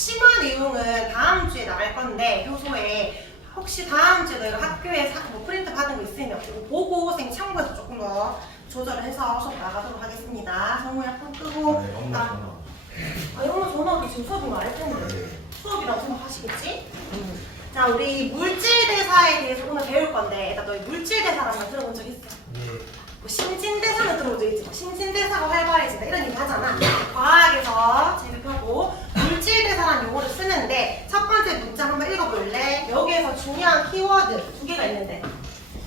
심화 내용은 다음 주에 나갈 건데 효소에 혹시 다음 주에 너희가 학교에 뭐 프린트 받은 거 있으면 이거 보고 생 참고해서 조금 더 조절을 해서 수업 나가도록 하겠습니다. 성우야 폰 끄고. 네, 엄마 전화. 엄마 전화하기 지금 수업인 거 알 텐데. 수업이라고 생각하시겠지? 자, 우리 물질 대사에 대해서 오늘 배울 건데 일단 너희 물질 대사라는 말 들어본 적 있어? 예. 뭐 신진대사는 들어본 적 있지? 뭐 신진대사가 활발해진다 이런 얘기 하잖아. 과학에서 제입하고 물질대사라는 용어를 쓰는데 첫 번째 문장 한번 읽어볼래? 여기에서 중요한 키워드 두 개가 있는데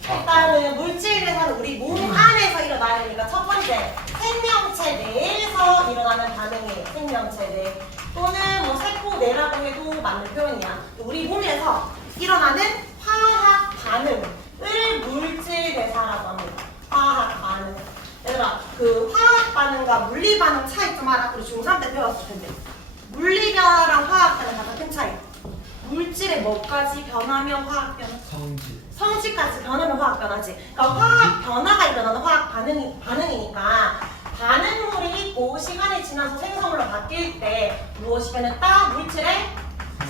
일단은 물질대사는 우리 몸 안에서 일어나니까 첫 번째 생명체 내에서 일어나는 반응이에요. 생명체 내 또는 뭐 세포 내라고 해도 맞는 표현이야. 우리 몸에서 일어나는 화학 반응을 물질대사라고 합니다. 화학 반응. 얘들아, 그 화학 반응과 물리 반응 차이 좀 알아? 우리 중3 때 배웠을 텐데. 물리 변화랑 화학 변화 가장 큰 차이. 물질의 뭐까지 변하면 화학 변화? 성질. 성질까지 변하면 화학 변화지. 그러니까 화학 변화가 일어나는 화학 반응이니까 반응물이 있고 시간이 지나서 생성물로 바뀔 때 무엇이 변했다? 물질의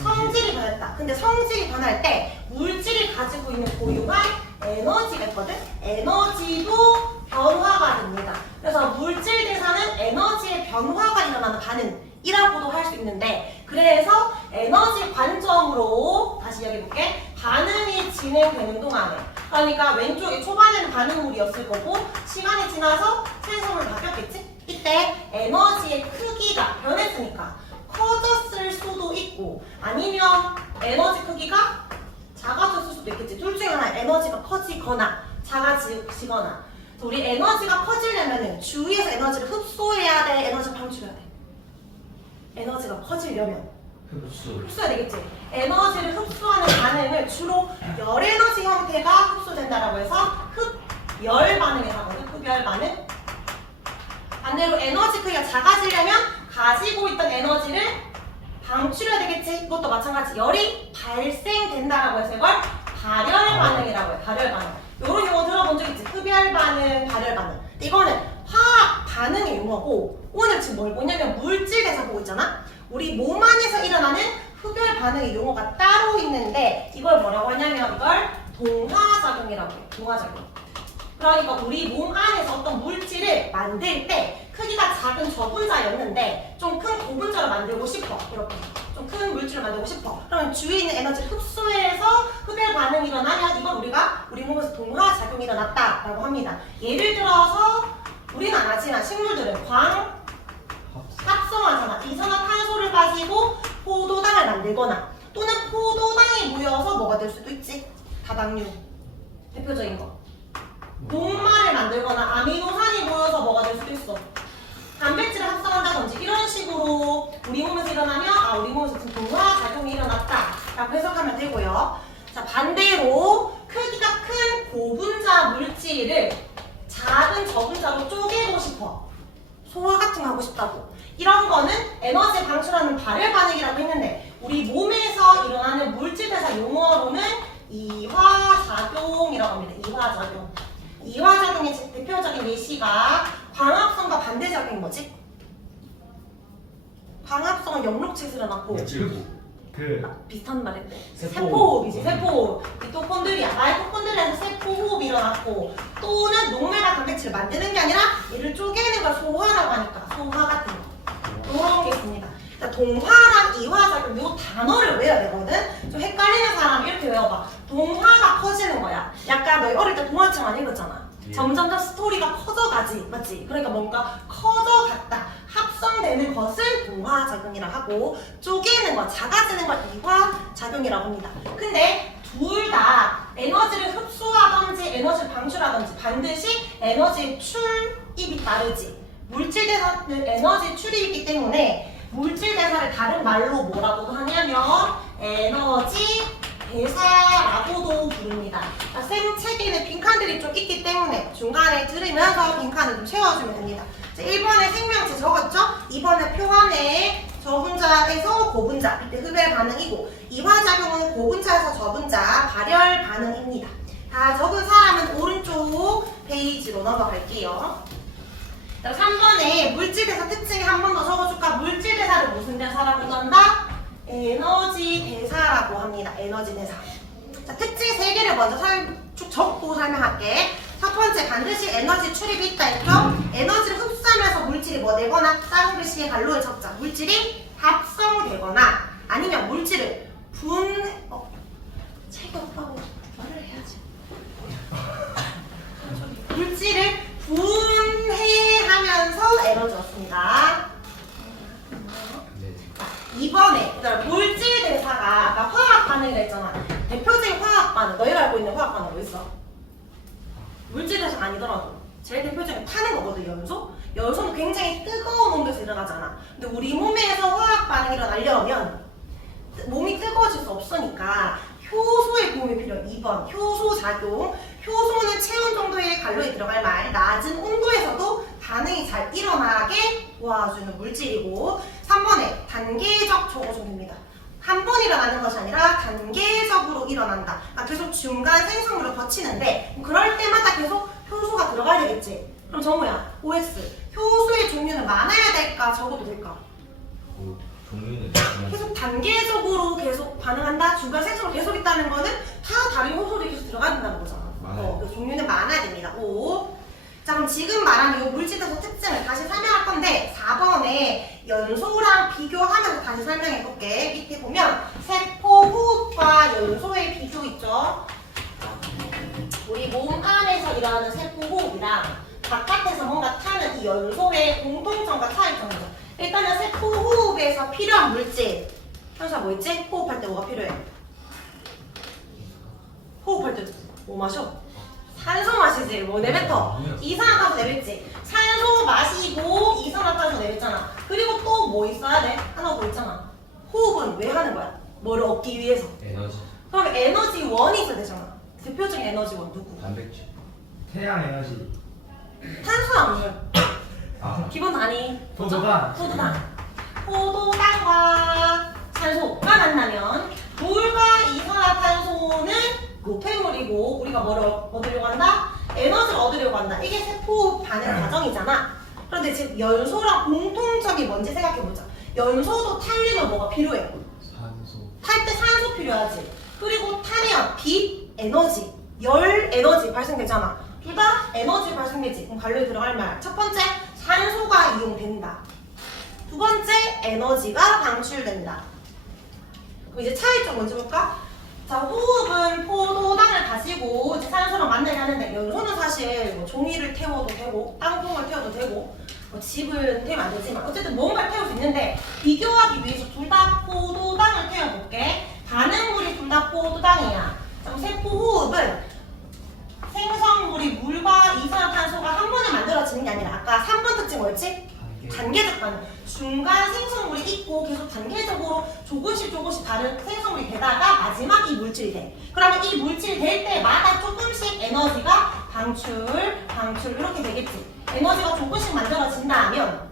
성질이 변했다. 근데 성질이 변할 때 물질이 가지고 있는 고유한 에너지가 있거든? 에너지도 변화가 됩니다. 그래서 물질 대사는 에너지의 변화가 일어나는 반응이라고도 할 수 있는데 그래서 에너지 관점으로 다시 얘기해볼게. 반응이 진행되는 동안에 그러니까 왼쪽에 초반에는 반응물이었을 거고 시간이 지나서 생성물로 바뀌었겠지? 이때 에너지의 크기가 변했으니까 커졌을 수도 있고 아니면 에너지 크기가 작아졌을 수도 있겠지. 둘 중에 하나 에너지가 커지거나 작아지거나. 우리 에너지가 커지려면 주위에서 에너지를 흡수해야 돼? 에너지를 방출해야 돼? 에너지가 커지려면 흡수해야 되겠지. 에너지를 흡수하는 반응을 주로 열 에너지 형태가 흡수된다라고 해서 흡열 반응이라고 하거든. 흡열 반응. 반대로 에너지 크기가 작아지려면 가지고 있던 에너지를 방출해야 되겠지. 이것도 마찬가지. 열이 발생된다라고 해서 이걸 발열 반응이라고 해. 발열 반응. 요런 용어 들어본 적 있지? 흡열 반응, 발열 반응. 이거는 화학 반응의 용어고 오늘 지금 뭘 보냐면 물질 대사 보고 있잖아. 우리 몸 안에서 일어나는 흡열 반응의 용어가 따로 있는데 이걸 뭐라고 하냐면 이걸 동화작용이라고 해. 동화작용. 그러니까 우리 몸 안에서 어떤 물질을 만들 때 크기가 작은 저분자였는데 좀 큰 고분자로 만들고 싶어. 이렇게 좀 큰 물질을 만들고 싶어. 그러면 주위에 있는 에너지를 흡수해서 흡열 반응이 일어나면 이걸 우리가 우리 몸에서 동화작용이 일어났다라고 합니다. 예를 들어서 우리는 안 하지만 식물들은 합성하잖아. 이산화탄소를 가지고 포도당을 만들거나 또는 포도당이 모여서 뭐가 될 수도 있지. 다당류 대표적인 거. 녹말을 만들거나 아미노산이 모여서 뭐가 될 수도 있어. 단백질을 합성한다든지 이런 식으로 우리 몸에서 일어나면 우리 몸에서 지금 동화작용이 일어났다 라고 해석하면 되고요. 자, 반대로 크기가 큰 고분자 물질을 작은 저분자로 쪼개고 싶어. 소화 같은 거 하고 싶다고. 이런 거는 에너지 방출하는 발열 반응이라고 했는데 우리 몸에서 일어나는 물질 대사 용어로는 이화작용이라고 합니다. 이화작용. 이화작용의 대표적인 예시가 광합성과 반대작용이 뭐지? 광합성은 역록체에서 일어났고 비슷한 말인데 세포호흡이지. 세포호흡. 미토콘드리아, 마이토콘드리아에서 세포호흡이 일어났고 또는 녹말과 단백질을 만드는 게 아니라 얘를 쪼개는 걸 소화라고 하니까 소화 같은 거 이런 게 있습니다. 동화랑 이화작용 이 단어를 외워야 되거든. 좀 헷갈리는 사람 이렇게 외워봐. 동화가 커지는 거야. 약간 너희 어릴 때 동화책 많이 읽었잖아. 점점점 스토리가 커져가지, 맞지? 그러니까 뭔가 커져갔다, 합성되는 것을 동화작용이라고 하고 쪼개는 것, 작아지는 걸 이화작용이라고 합니다. 근데 둘 다 에너지를 흡수하든지 에너지를 방출하든지 반드시 에너지 출입이 다르지. 물질 대사는 에너지 출입이 있기 때문에 물질 대사를 다른 말로 뭐라고도 하냐면 에너지 대사라고도 부릅니다. 쌤 책에는 빈칸들이 좀 있기 때문에 중간에 들으면서 빈칸을 좀 채워주면 됩니다. 1번에 생명체 적었죠? 2번에 표안에 저분자에서 고분자, 이때 흡열 반응이고 이화작용은 고분자에서 저분자, 발열 반응입니다. 다 적은 사람은 오른쪽 페이지로 넘어갈게요. 3번에 물질대사 특징이 한 번 더 적어줄까? 물질대사를 무슨 대사라고 한다? 에너지 대사라고 합니다. 에너지 대사. 자, 특징 3개를 먼저 쭉 적고 설명할게. 첫 번째, 반드시 에너지 출입이 있다 했죠? 에너지를 흡수하면서 물질이 뭐 되거나, 다른 글씨의 갈로에 적자. 물질이 합성되거나, 아니면 물질을 책이 없다고 말을 해야지. 물질을 분해하면서 에너지 얻습니다. 이번에 물질 대사가 아까 화학 반응이라 했잖아. 대표적인 화학 반응, 너희가 알고 있는 화학 반응 뭐 있어? 물질 대사가 아니더라도 제일 대표적인 타는 거거든. 연소? 연소는 굉장히 뜨거운 온도에서 일어나잖아. 근데 우리 몸에서 화학 반응이 일어나려면 몸이 뜨거워질 수 없으니까 효소의 도움이 필요해. 2번 효소 작용. 효소는 체온 정도의 갈로에 들어갈 말, 낮은 온도에서도 반응이 잘 일어나게 도와주는 물질이고, 3번에 단계적 저오존입니다. 한 번 일어나는 것이 아니라 단계적으로 일어난다. 계속 중간 생성물을 거치는데 그럴 때마다 계속 효소가 들어가야 되겠지. 그럼 정우야, OS 효소의 종류는 많아야 될까 적어도 될까? 종류는 계속 단계적으로 계속 반응한다. 중간 생성물 계속 있다는 거는 다 다른 효소들이 계속 들어가야 된다는 거잖아. 그 종류는 많아야 됩니다. 5. 자, 그럼 지금 말한 이 물질에서 특징을 다시 설명할 건데 4번에 연소랑 비교하면서 다시 설명해 볼게. 밑에 보면 세포 호흡과 연소의 비교 있죠. 우리 몸 안에서 일어나는 세포 호흡이랑 바깥에서 뭔가 타는 이 연소의 공통점과 차이점이죠. 일단은 세포 호흡에서 필요한 물질. 현수야 뭐 있지? 호흡할 때 뭐가 필요해? 호흡할 때 뭐 마셔? 산소 마시지. 뭐 내뱉어? 이산화탄소 내뱉지. 산소 마시고 이산화탄소 내뱉잖아. 그리고 또 뭐 있어야 돼? 하나 더 있잖아. 호흡은 왜 하는 거야? 뭐를 얻기 위해서. 에너지. 그럼 에너지원이 있어야 되잖아. 대표적인 에너지원 누구? 단백질. 태양 에너지. 탄수화물. 아. 기본 단위. 포도당. 포도당. 포도당과 산소가 만나면 물과 이산화탄소는 노폐물이고 우리가 뭐를 얻으려고 한다? 에너지를 얻으려고 한다. 이게 세포 반응 과정이잖아. 그런데 지금 연소랑 공통점이 뭔지 생각해보자. 연소도 타려면 뭐가 필요해? 산소. 탈 때 산소 필요하지. 그리고 타면 빛, 에너지, 열 에너지 발생되잖아. 둘 다 에너지 발생되지. 그럼 갈로에 들어갈 말. 첫 번째, 산소가 이용된다. 두 번째, 에너지가 방출된다. 그럼 이제 차이점 먼저 볼까? 자, 호흡은 포도당을 가지고 이제 산소랑 만나게 하는데 연소는 사실 뭐 종이를 태워도 되고 땅콩을 태워도 되고 뭐 집을 태우면 안 되지만 어쨌든 뭔가를 태울 수 있는데 비교하기 위해서 둘 다 포도당을 태워볼게. 반응물이 둘 다 포도당이야. 그럼 세포 호흡은 생성물이 물과 이산화탄소가 한 번에 만들어지는 게 아니라 아까 3번 특징 뭐였지? 단계적 반응. 중간 생성물이 있고 계속 단계적으로 조금씩 다른 생성물이 되다가 마지막 이 물질이 돼. 그러면 이 물질이 될 때마다 조금씩 에너지가 방출 이렇게 되겠지. 에너지가 조금씩 만들어진다면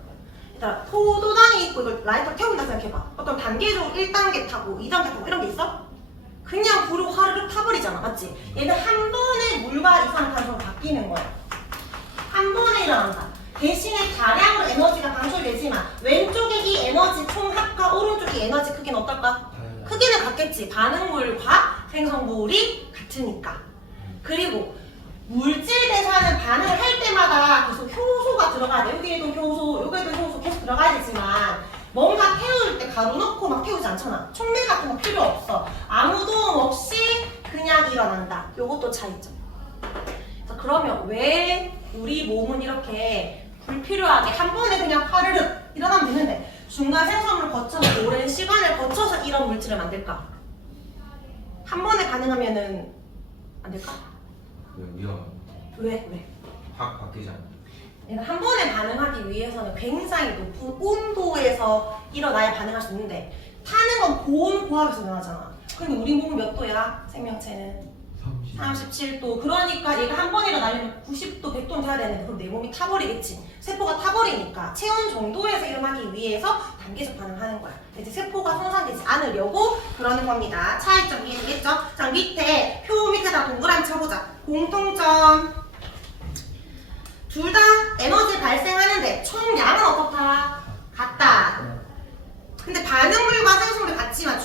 일단 포도당이 있고 이걸 라이터 태운다 생각해봐. 어떤 단계적으로 1단계 타고 2단계 타고 이런 게 있어? 그냥 불을 화르륵 타버리잖아. 맞지? 얘는 한 번에 물과 이산화탄소로 바뀌는 거야. 한 번에 일어난다. 대신에 다량으로 에너지가 방출되지만 왼쪽에 이 에너지 총합과 오른쪽의 에너지 크기는 어떨까? 크기는 같겠지. 반응물과 생성물이 같으니까. 그리고 물질 대사는 반응을 할 때마다 계속 효소가 들어가야 돼. 여기에도 효소, 여기에도 효소 계속 들어가야 되지만 뭔가 태울 때 가루 넣고 막 태우지 않잖아. 촉매 같은 거 필요 없어. 아무 도움 없이 그냥 일어난다. 요것도 차이점. 그러면 왜 우리 몸은 이렇게 불필요하게 한 번에 그냥 파르륵 일어나면 되는데 중간 생성물을 거쳐서 오랜 시간을 거쳐서 이런 물질을 만들까? 한 번에 반응하면은 안 될까? 위험. 왜? 확 바뀌잖아. 한 번에 반응하기 위해서는 굉장히 높은 온도에서 일어나야 반응할 수 있는데 타는 건 고온 고압에서 일어나잖아. 근데 우리 몸은 몇 도야? 생명체는 37도. 그러니까 얘가 한 번 일어나려면 90도, 100도는 타야 되는데 그럼 내 몸이 타버리겠지. 세포가 타버리니까 체온 정도에서 일어나기 위해서 단계적 반응하는 거야. 이제 세포가 손상되지 않으려고 그러는 겁니다. 차이점 이해되겠죠? 자, 밑에 표 밑에다 동그라미 쳐보자. 공통점. 둘 다 에너지 발생하는데 총량은 어떻다? 같다. 근데 반응물과 생성물이 같지만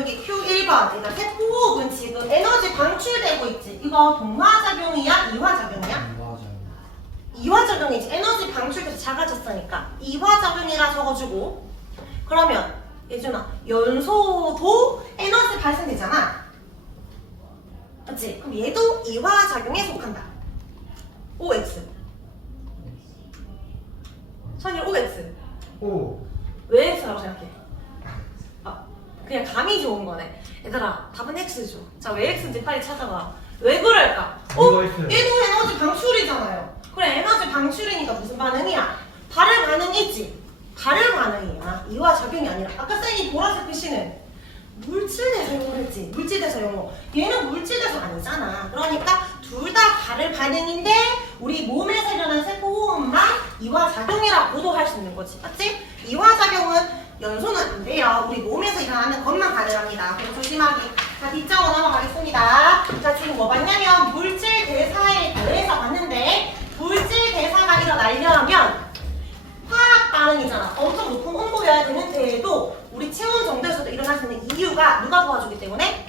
여기 Q1번 그러니까 세포호흡은 지금 에너지 방출되고 있지. 이거 동화작용이야? 이화작용이야? 이화작용이지. 에너지 방출돼서 작아졌으니까 이화작용이라 적어주고. 그러면 예준아 연소도 에너지 발생되잖아. 맞지? 그럼 얘도 이화작용에 속한다. OX. 선일 OX. 오. 왜 X라고 생각해? 아, 그냥 감이 좋은 거네. 얘들아, 답은 X죠. 자, 왜 X인지 빨리 찾아봐. 왜 그럴까? 이유가 있어요. 얘도 에너지 방출이잖아요. 그래, 에너지 방출이니까 무슨 반응이야? 발열 반응이지. 발열 반응이야. 이화작용이 아니라. 아까 쌤이 보라색 글씨는 물질 대사용을 했지. 물질 대사용어. 얘는 물질 대사 아니잖아. 그러니까 둘 다 발열 반응인데 우리 몸에서 일어나는 세포호흡만 이화작용이라고도 할 수 있는 거지. 맞지? 이화작용은 연소는 안 돼요. 우리 몸에서 일어나는 것만 가능합니다. 그래서 조심하게. 자, 뒷장으로 넘어가겠습니다. 자, 지금 뭐 봤냐면 물질 대사에 대해서 봤는데 물질 대사가 일어나려면 화학 반응이잖아. 엄청 높은 온도여야 되는데도 우리 체온 정도에서도 일어날 수 있는 이유가 누가 도와주기 때문에?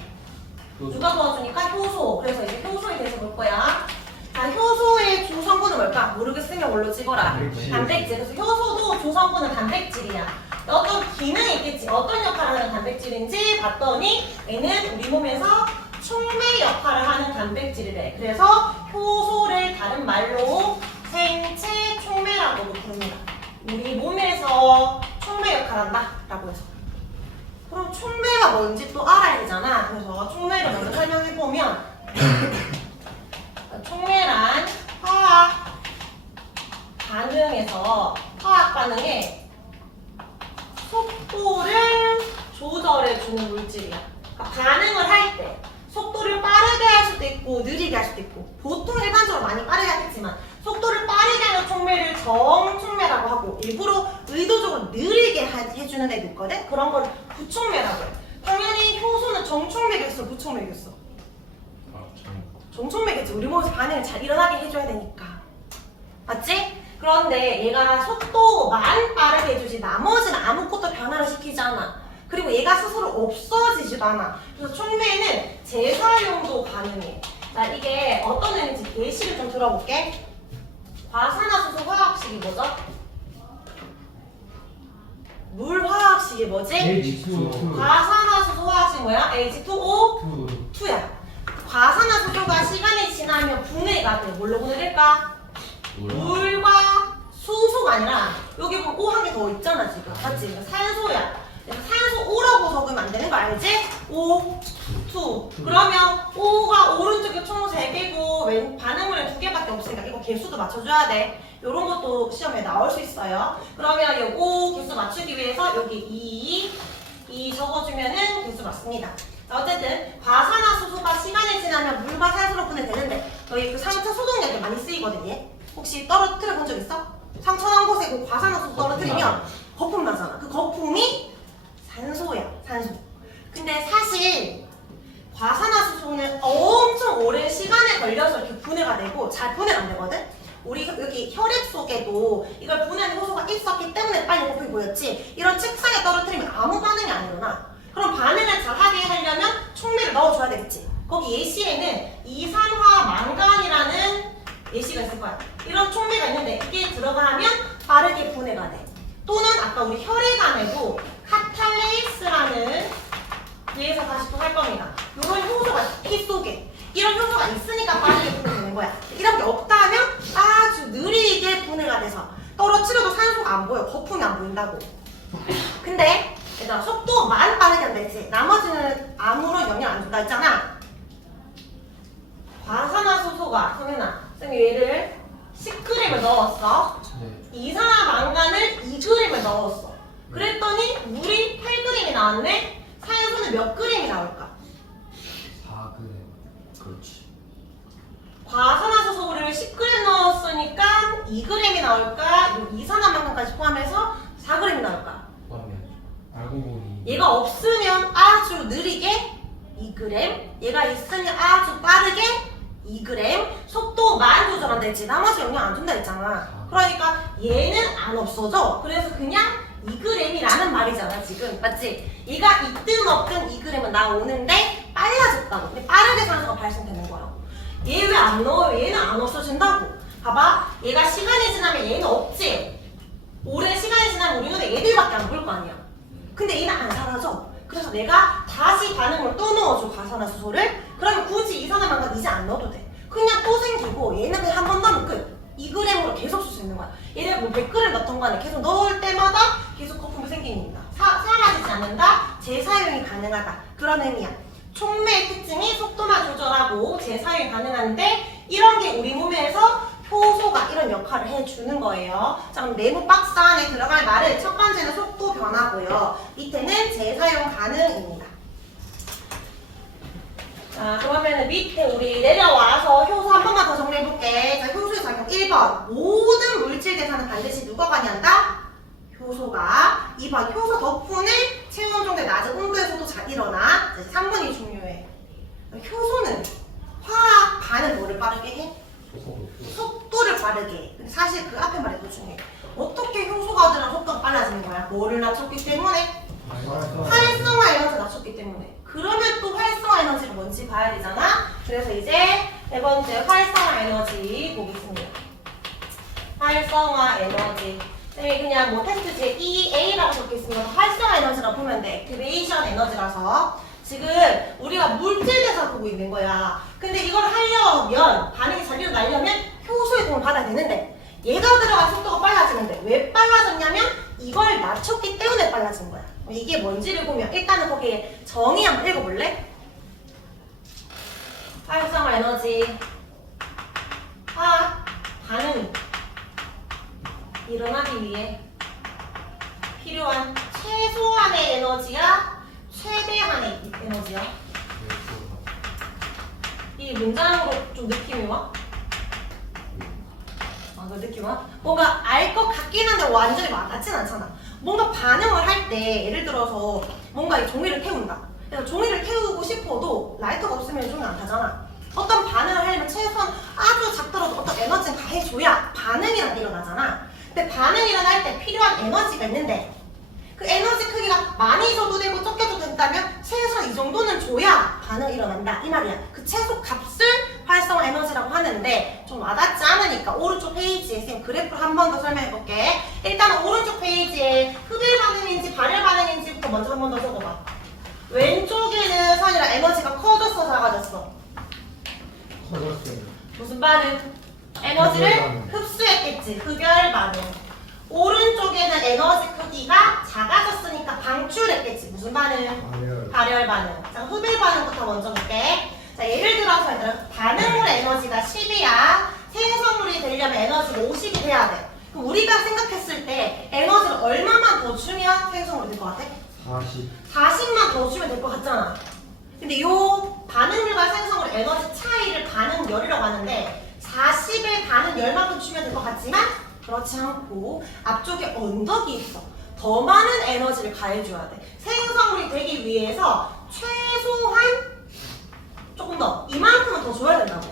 누가 도와주니까 효소. 그래서 이제 효소에 대해서 볼 거야. 자, 효소의 조성분은 뭘까? 모르겠으면 뭘로 집어라. 단백질. 그래서 효소도 조성분은 단백질이야. 어떤 기능이 있겠지. 어떤 역할을 하는 단백질인지 봤더니 얘는 우리 몸에서 촉매 역할을 하는 단백질이래. 그래서 효소를 다른 말로 생체 촉매라고도 부릅니다. 우리 몸에서 촉매 역할을 한다 라고 해서. 그럼 촉매가 뭔지 또 알아야 되잖아. 그래서 촉매를 먼저 설명해보면 촉매란 화학 반응에서 화학 반응에 속도를 조절해주는 물질이야. 그러니까 반응을 할 때 속도를 빠르게 할 수도 있고 느리게 할 수도 있고 보통 일반적으로 많이 빠르게 하겠지만 속도를 빠르게 하는 촉매를 정촉매라고 하고 일부러 의도적으로 느리게 해주는 애도 있거든? 그런 걸 부촉매라고 해. 당연히 효소는 정촉매겠어? 부촉매겠어? 정촉매겠지. 우리 몸에서 반응을 잘 일어나게 해줘야 되니까. 맞지? 그런데 얘가 속도만 빠르게 해주지 나머지는 아무것도 변화를 시키지 않아. 그리고 얘가 스스로 없어지지도 않아. 그래서 촉매는 재사용도 가능해. 자, 이게 어떤 의미인지 예시를 좀 들어볼게. 과산화수소 화학식이 뭐죠? 물 화학식이 뭐지? H2O2. 과산화수소 화학식 뭐야? H2O2야. 과산화수소가 시간이 지나면 분해가 돼. 뭘로 분해될까? 물과 수소가 아니라 여기 보면 O 한 개 더 있잖아 지금. 맞지? 그러니까 산소야. 산소 O라고 적으면 안 되는 거 알지? O, 2. 그러면 O가 오른쪽에 총 3개고 왼 반응물은 2개밖에 없으니까 이거 개수도 맞춰줘야 돼. 요런 것도 시험에 나올 수 있어요. 그러면 요 O 개수 맞추기 위해서 여기 2 적어주면은 개수 맞습니다. 자, 어쨌든 과산화수소가 시간이 지나면 물과 산소로 분해되는데 너희 그 상처 소독약에 많이 쓰이거든 얘. 혹시 떨어뜨려 본 적 있어? 상처 난 곳에 그 과산화수소 떨어뜨리면 거품 나잖아. 그 거품이 산소야, 산소. 근데 사실 과산화수소는 엄청 오랜 시간에 걸려서 이렇게 분해가 되고 잘 분해가 안 되거든? 우리 여기 혈액 속에도 이걸 분해하는 효소가 있었기 때문에 빨리 거품이 보였지. 이런 책상에 떨어뜨리면 아무 반응이 안 일어나. 그럼 반응을 잘 하게 하려면 촉매를 넣어줘야 되겠지. 거기 예시에는 이산화 망간이라는 예시가 있을 거야. 이런 촉매가 있는데 이게 들어가면 빠르게 분해가 돼. 또는 아까 우리 혈액안에도 카탈레이스라는 얘에서 다시 또 할 겁니다. 이런 효소가 피 속에 이런 효소가 있으니까 빠르게 분해되는 거야. 이런 게 없다면 아주 느리게 분해가 돼서 떨어뜨려도 산소가 안 보여. 거품이 안 보인다고. 근데 얘들아 속도만 빠르게 한다 했지. 나머지는 아무런 영향 안 준다 했잖아. 과산화수소가 성현아 쌤이 얘를 10g을 넣었어. 이산화 망간을 2g을 넣었어. 그랬더니 물이 8g이 나왔네. 산소는 몇 g이 나올까? 4g. 그렇지. 과산화수소를 10g 넣었으니까 2g이 나올까? 이산화 망간까지 포함해서 4g이 나올까? 알고 보니 얘가 없으면 아주 느리게 2g, 얘가 있으면 아주 빠르게 2g, 속도만 조절한다 했지. 나머지 영향 안 준다 했잖아. 그러니까 얘는 안 없어져. 그래서 그냥 2g이라는 말이잖아 지금 맞지? 얘가 있든 없든 2g은 나오는데 빨라졌다고. 근데 빠르게 산소가 발생되는 거야. 얘 왜 안 넣어요? 얘는 안 없어진다고. 봐봐, 얘가 시간이 지나면 얘는 없지. 오랜 시간이 지나면 우리 눈에 얘들밖에 안 보일 거 아니야. 근데 얘는 안 사라져. 그래서 내가 다시 반응을 또 넣어줘, 가산화수소를. 그러면 굳이 이산화탄산 이제 안 넣어도 돼. 그냥 또 생기고 얘는 그냥 한 번 넣으면 끝. 2g으로 계속 쓸 수 있는 거야. 얘를 뭐 100g 넣던 간에 계속 넣을 때마다 계속 거품이 생깁니다. 사라지지 않는다, 재사용이 가능하다. 그런 의미야. 촉매의 특징이 속도만 조절하고 재사용이 가능한데 이런 게 우리 몸에서 효소가 이런 역할을 해주는 거예요. 자, 그럼 네모 박스 안에 들어갈 말은 첫 번째는 속도 변화고요. 밑에는 재사용 가능입니다. 자, 그러면 밑에 우리 내려와서 효소 한 번만 더 정리해볼게. 자, 효소의 작용 1번. 모든 물질 계산은 반드시 누가 관여한다? 효소가. 2번. 효소 덕분에 체온 정도의 낮은 온도에서도 잘 일어나. 3번이 중요해. 효소는 화학 반응 뭐를 빠르게 해? 속도를 빠르게 해. 근데 사실 그 앞에 말이 더 중요해. 어떻게 효소가 들어 속도가 빨라지는 거야? 뭐를 낮췄기 때문에? 활성화 에너지를 낮췄기 때문에. 그러면 또 활성화 에너지를 뭔지 봐야 되잖아. 그래서 이제 네 번째 활성화 에너지 보겠습니다. 활성화 에너지. 그냥 뭐 테스트 제 EA라고 적혀있으면 활성화 에너지라고 보면 돼. 액티베이션 에너지라서. 지금 우리가 물질 대사 보고 있는 거야. 근데 이걸 하려면, 반응이 잘 일어나려면 효소의 도움을 받아야 되는데 얘가 들어간 속도가 빨라지는데 왜 빨라졌냐면 이걸 낮췄기 때문에 빨라진 거야. 이게 뭔지를 보면 일단은 거기에 정의 한번 읽어볼래? 활성화 에너지, 화학 반응이 일어나기 위해 필요한 최소한의 에너지야, 최대한의 에너지야. 이 문장으로 좀 느낌이 와? 그 느낌 와? 뭔가 알 것 같긴 한데 완전히 와닿진 않잖아. 뭔가 반응을 할 때 예를 들어서 뭔가 이 종이를 태운다. 그래서 종이를 태우고 싶어도 라이터가 없으면 종이 안 타잖아. 어떤 반응을 하려면 최소한 아주 작더라도 어떤 에너지는 가해줘야 반응이란 게 일어나잖아. 근데 반응이 일어날 때 필요한 에너지가 있는데 그 에너지 크기가 많이 줘도 되고 적게 줘도 된다면 최소한 이 정도는 줘야 반응이 일어난다 이 말이야. 그 최소 값을 활성화 에너지라고 하는데 좀 와닿지 않으니까 오른쪽 페이지에 쌤 그래프를 한 번 더 설명해 볼게. 일단 오른쪽 페이지에 흡일 반응인지 발열 반응인지부터 먼저 한 번 더 적어봐. 왼쪽에는 선이랑 에너지가 커졌어 작아졌어? 커졌어요. 무슨 반응? 에너지를 흡열 반응. 흡수했겠지. 흡열 반응. 오른쪽에는 에너지 크기가 작아졌으니까 방출했겠지. 무슨 반응? 발열 반응. 자, 흡일 반응부터 먼저 볼게. 자, 예를 들어서 얘들아, 반응물의 에너지가 10이야. 생성물이 되려면 에너지가 50이 돼야 돼. 그럼 우리가 생각했을 때 에너지를 얼마만 더 주면 생성물이 될 것 같아? 40만 더 주면 될 것 같잖아. 근데 요 반응물과 생성물 에너지 차이를 반응열이라고 하는데 40의 반응열만큼 주면 될 것 같지만 그렇지 않고 앞쪽에 언덕이 있어. 더 많은 에너지를 가해줘야 돼. 생성물이 되기 위해서 최소한 조금 더 이만큼은 더 줘야 된다고.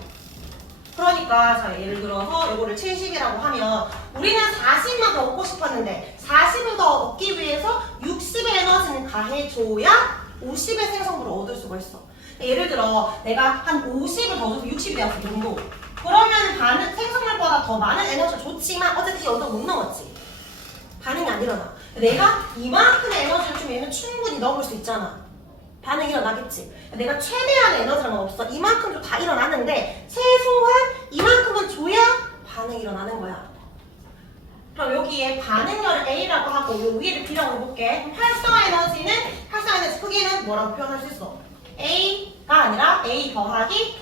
그러니까 자 예를 들어서 이거를 70이라고 하면 우리는 40만 더 얻고 싶었는데 40을 더 얻기 위해서 60의 에너지는 가해줘야 50의 생성물을 얻을 수가 있어. 예를 들어 내가 한 50을 더 줘서 60이 되었어 정도. 그러면 반응 생성물보다 더 많은 에너지를 줬지만 어쨌든 언덕 못 넘었지. 반응이 안 일어나. 내가 이만큼의 에너지를 주면 얘는 충분히 넘을 수 있잖아. 반응이 일어나겠지. 내가 최대한의 에너지는 없어. 이만큼도 다 일어나는데 최소한 이만큼은 줘야 반응이 일어나는 거야. 그럼 여기에 반응열을 A라고 하고 요 위에를 B라고 해볼게. 그럼 활성화 에너지 크기는 뭐라고 표현할 수 있어? A가 아니라 A 더하기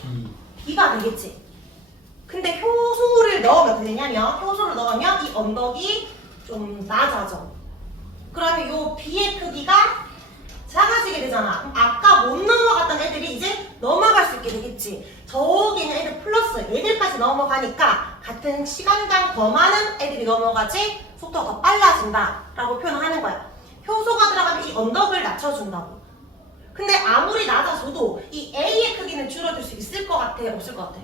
B가 되겠지. 근데 효소를 넣으면 어떻게 되냐면 효소를 넣으면 이 언덕이 좀 낮아져. 그러면 요 B의 크기가 작아지게 되잖아. 그럼 아까 못 넘어갔던 애들이 이제 넘어갈 수 있게 되겠지. 저기는 애들 플러스 얘들까지 넘어가니까 같은 시간당 더 많은 애들이 넘어가지 속도가 더 빨라진다 라고 표현을 하는 거야. 효소가 들어가면 이 언덕을 낮춰준다고. 근데 아무리 낮아져도 이 A의 크기는 줄어들 수 있을 것 같아? 없을 것 같아?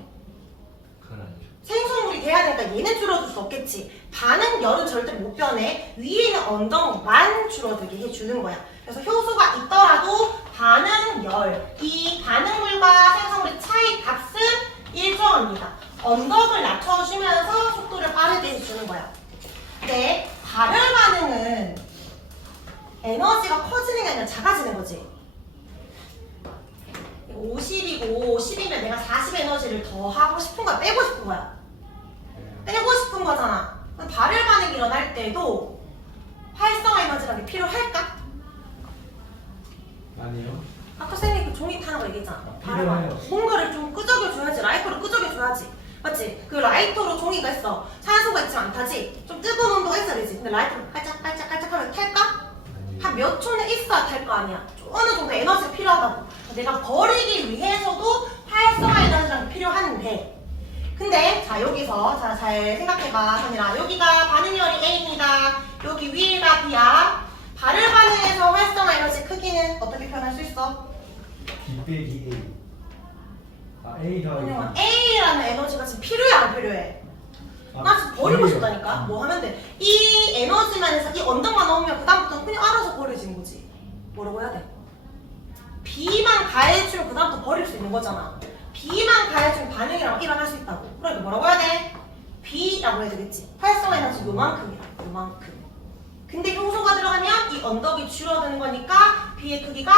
그건 아니죠. 생성물이 돼야 되니까 얘는 줄어들 수 없겠지. 반응열은 절대 못 변해. 위에 있는 언덕만 줄어들게 해주는 거야. 그래서 효소가 있더라도 반응열, 이 반응물과 생성물의 차이 값은 일정합니다. 언덕을 낮춰주면서 속도를 빠르게 해주는 거야. 근데 발열 반응은 에너지가 커지는 게 아니라 작아지는 거지. 50이고 10이면 내가 40 에너지를 더 하고 싶은 거야, 빼고 싶은 거야. 빼고 싶은 거잖아. 그럼 발열 반응이 일어날 때도 활성화 에너지라는 게 필요할까? 아니요. 아까 쌤이 그 종이 타는 거 얘기했잖아. 발열 반응. 필요해요. 뭔가를 좀 끄적여줘야지. 라이터로 끄적여줘야지. 맞지? 그 라이터로 종이가 있어. 산소가 있지만 안 타지? 좀 뜨거운 온도가 있어야 되지. 근데 라이터로 깔짝깔짝 하면 탈까? 한 몇 초는 있어야 탈 거 아니야. 좀 어느 정도 에너지가 필요하다고. 내가 버리기 위해서도 활성화 에너지가 필요한데. 근데 자 여기서 자 잘 생각해봐 선이라. 여기가 반응열이 A입니다. 여기 위에가 B야. 발열 반응에서 활성화 에너지 크기는 어떻게 표현할 수 있어? B 빼기 A. 아 A 더하기 왜냐면 B. A라는 에너지가 지금 필요해 안 필요해? 나 지금 버리고 필요해요. 싶다니까. 뭐 하면 돼? 이 에너지만 해서 이 언덕만 넣으면 그다음부터는 그냥 알아서 버려지는 거지. 뭐라고 해야 돼? B만 가해주면 그다음부터 버릴 수 있는 거잖아. B만 가해주면 반응이라고 일어날 수 있다고. 그러니까 뭐라고 해야 돼? B라고 해야 되겠지. 활성화 에너지 요만큼이라. 요만큼. 근데 효소가 들어가면 이 언덕이 줄어드는 거니까 B의 크기가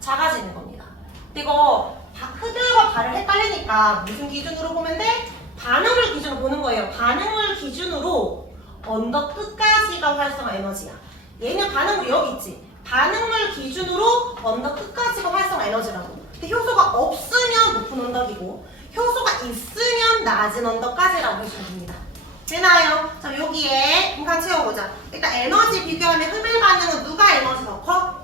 작아지는 겁니다. 근데 이거 흡열과 발을 헷갈리니까 무슨 기준으로 보면 돼? 반응물 기준으로 보는 거예요. 반응물 기준으로 언덕 끝까지가 활성화 에너지야. 얘는 반응물이 여기 있지. 반응물 기준으로 언덕 끝까지가 활성화 에너지라고. 근데 효소가 없으면 높은 언덕이고 효소가 있으면 낮은 언덕까지라고 해주면 됩니다. 되나요? 자 여기에 인간 채워보자. 일단 에너지 비교하면 흡일 반응은 누가 에너지 더 커?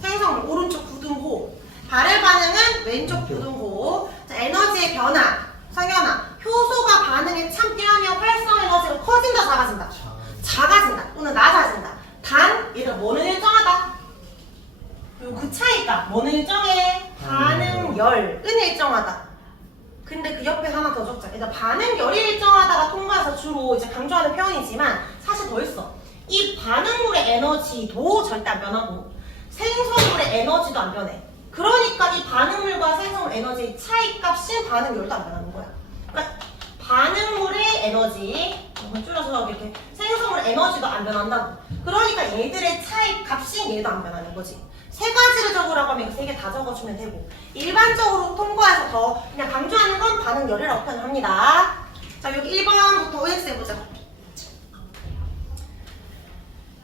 생성물 오른쪽 구등호. 발열 반응은 왼쪽 구등호. 자 에너지의 변화. 성현아, 효소가 반응에 참여하면 활성 에너지가 커진다, 작아진다? 작아진다 또는 낮아진다. 단 얘들아 뭐는 일정하다. 그리고 그 차이가 뭐는 일정해? 반응열은 일정하다. 근데 그 옆에 하나 더 적자. 일단 반응열이 일정하다가 통과해서 주로 이제 강조하는 표현이지만 사실 더 있어. 이 반응물의 에너지도 절대 안 변하고 생성물의 에너지도 안 변해. 그러니까 이 반응물과 생성물 에너지의 차이 값인 반응열도 안 변하는 거야. 그러니까 반응물의 에너지, 이걸 줄여서 이렇게 생성물 에너지도 안 변한다고. 그러니까 얘들의 차이 값인 얘도 안 변하는 거지. 세 가지를 적으라고 하면 세 개 다 적어주면 되고 일반적으로 통과해서 더 그냥 강조하는 건 반응열이라고 표현합니다. 자 여기 1번부터 OX 해보자.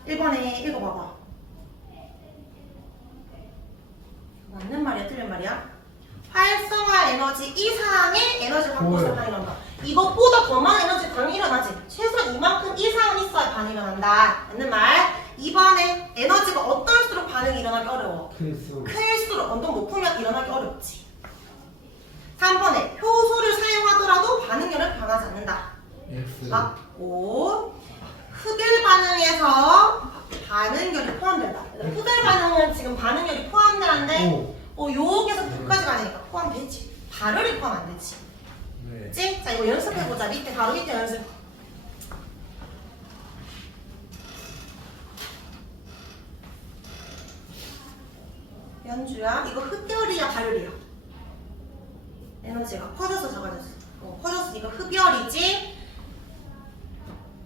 1번에 읽어봐봐. 맞는 말이야 틀린 말이야? 활성화 에너지 이상의 에너지를 갖고 있어야 반응이 일어난다. 이것보다 더 많은 에너지 반응이 일어나지. 최소한 이만큼 이상은 있어야 반응이 일어난다. 맞는 말. 2번에 에너지가 어떨수록 반응이 일어나기 어려워. 클수록 언덕 높으면 일어나기 어렵지. 3번에 효소를 사용하더라도 반응열은 변하지 않는다. X. 맞고 흡열 반응에서 반응열이 포함된다. 흡열 반응은 지금 반응열이 포함되는데 여기서 끝까지 가니까 포함되지. 발열이 포함 안 되지. 네. 그치? 자 이거 연습해보자. 밑에 바로 밑에 연습. 연주야 이거 흡열이야 발열이야? 에너지가 커져서 작아졌어. 커졌어. 이거 흡열이지.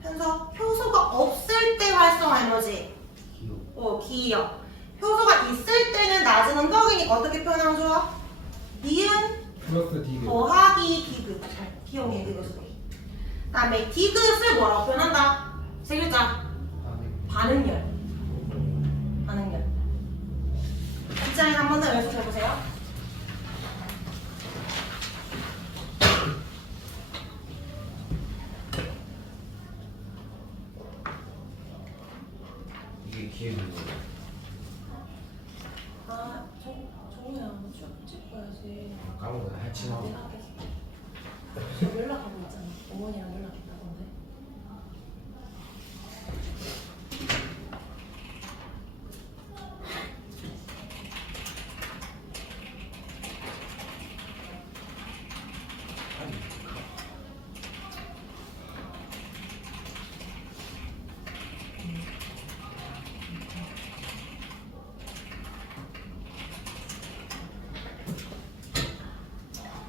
현서 효소가 없을 때 활성화 에너지. 기억. 효소가 있을 때는 낮은 언덕이니까 어떻게 표현하면 좋아? 니은 플러스 D. 더하기 디귿. 기억해 디귿으로. 그다음에 디귿을 뭐라고 표현한다? 세 글자. 반응열. 반응열. 입장에 한 번 더 연습해보세요. 이게 기회 문제야. 아, 정우야, 너 찍어야지. 까먹어 해치마. 내가 하겠어. 저 연락하고 있잖아. 어머니랑 연락했다던데.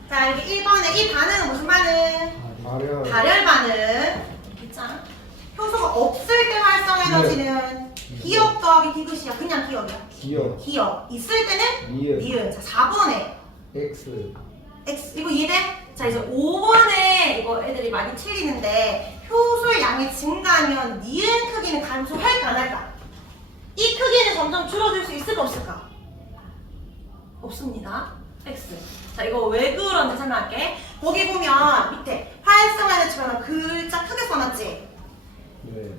자, 이렇게 1번에 이 반응은 무슨 반응? 발열. 발열 반응. 이렇게 있잖아. 효소가 없을 때 활성 에너지는 기억 더하기 디귿이야. 그냥 기억이야. 기억. 기억. 있을 때는 니은. 니은. 자, 4번에 X. X. 이거 이해돼? 자, 이제 5번에 이거 애들이 많이 틀리는데 효소의 양이 증가하면 니은 크기는 감소할까 안 할까? 이 크기는 점점 줄어들 수 있을까 없을까? 없습니다. X. 자, 이거 왜 그런지 설명할게. 거기 보면 밑에 활성화는 치면 글자 크게 써놨지? 네.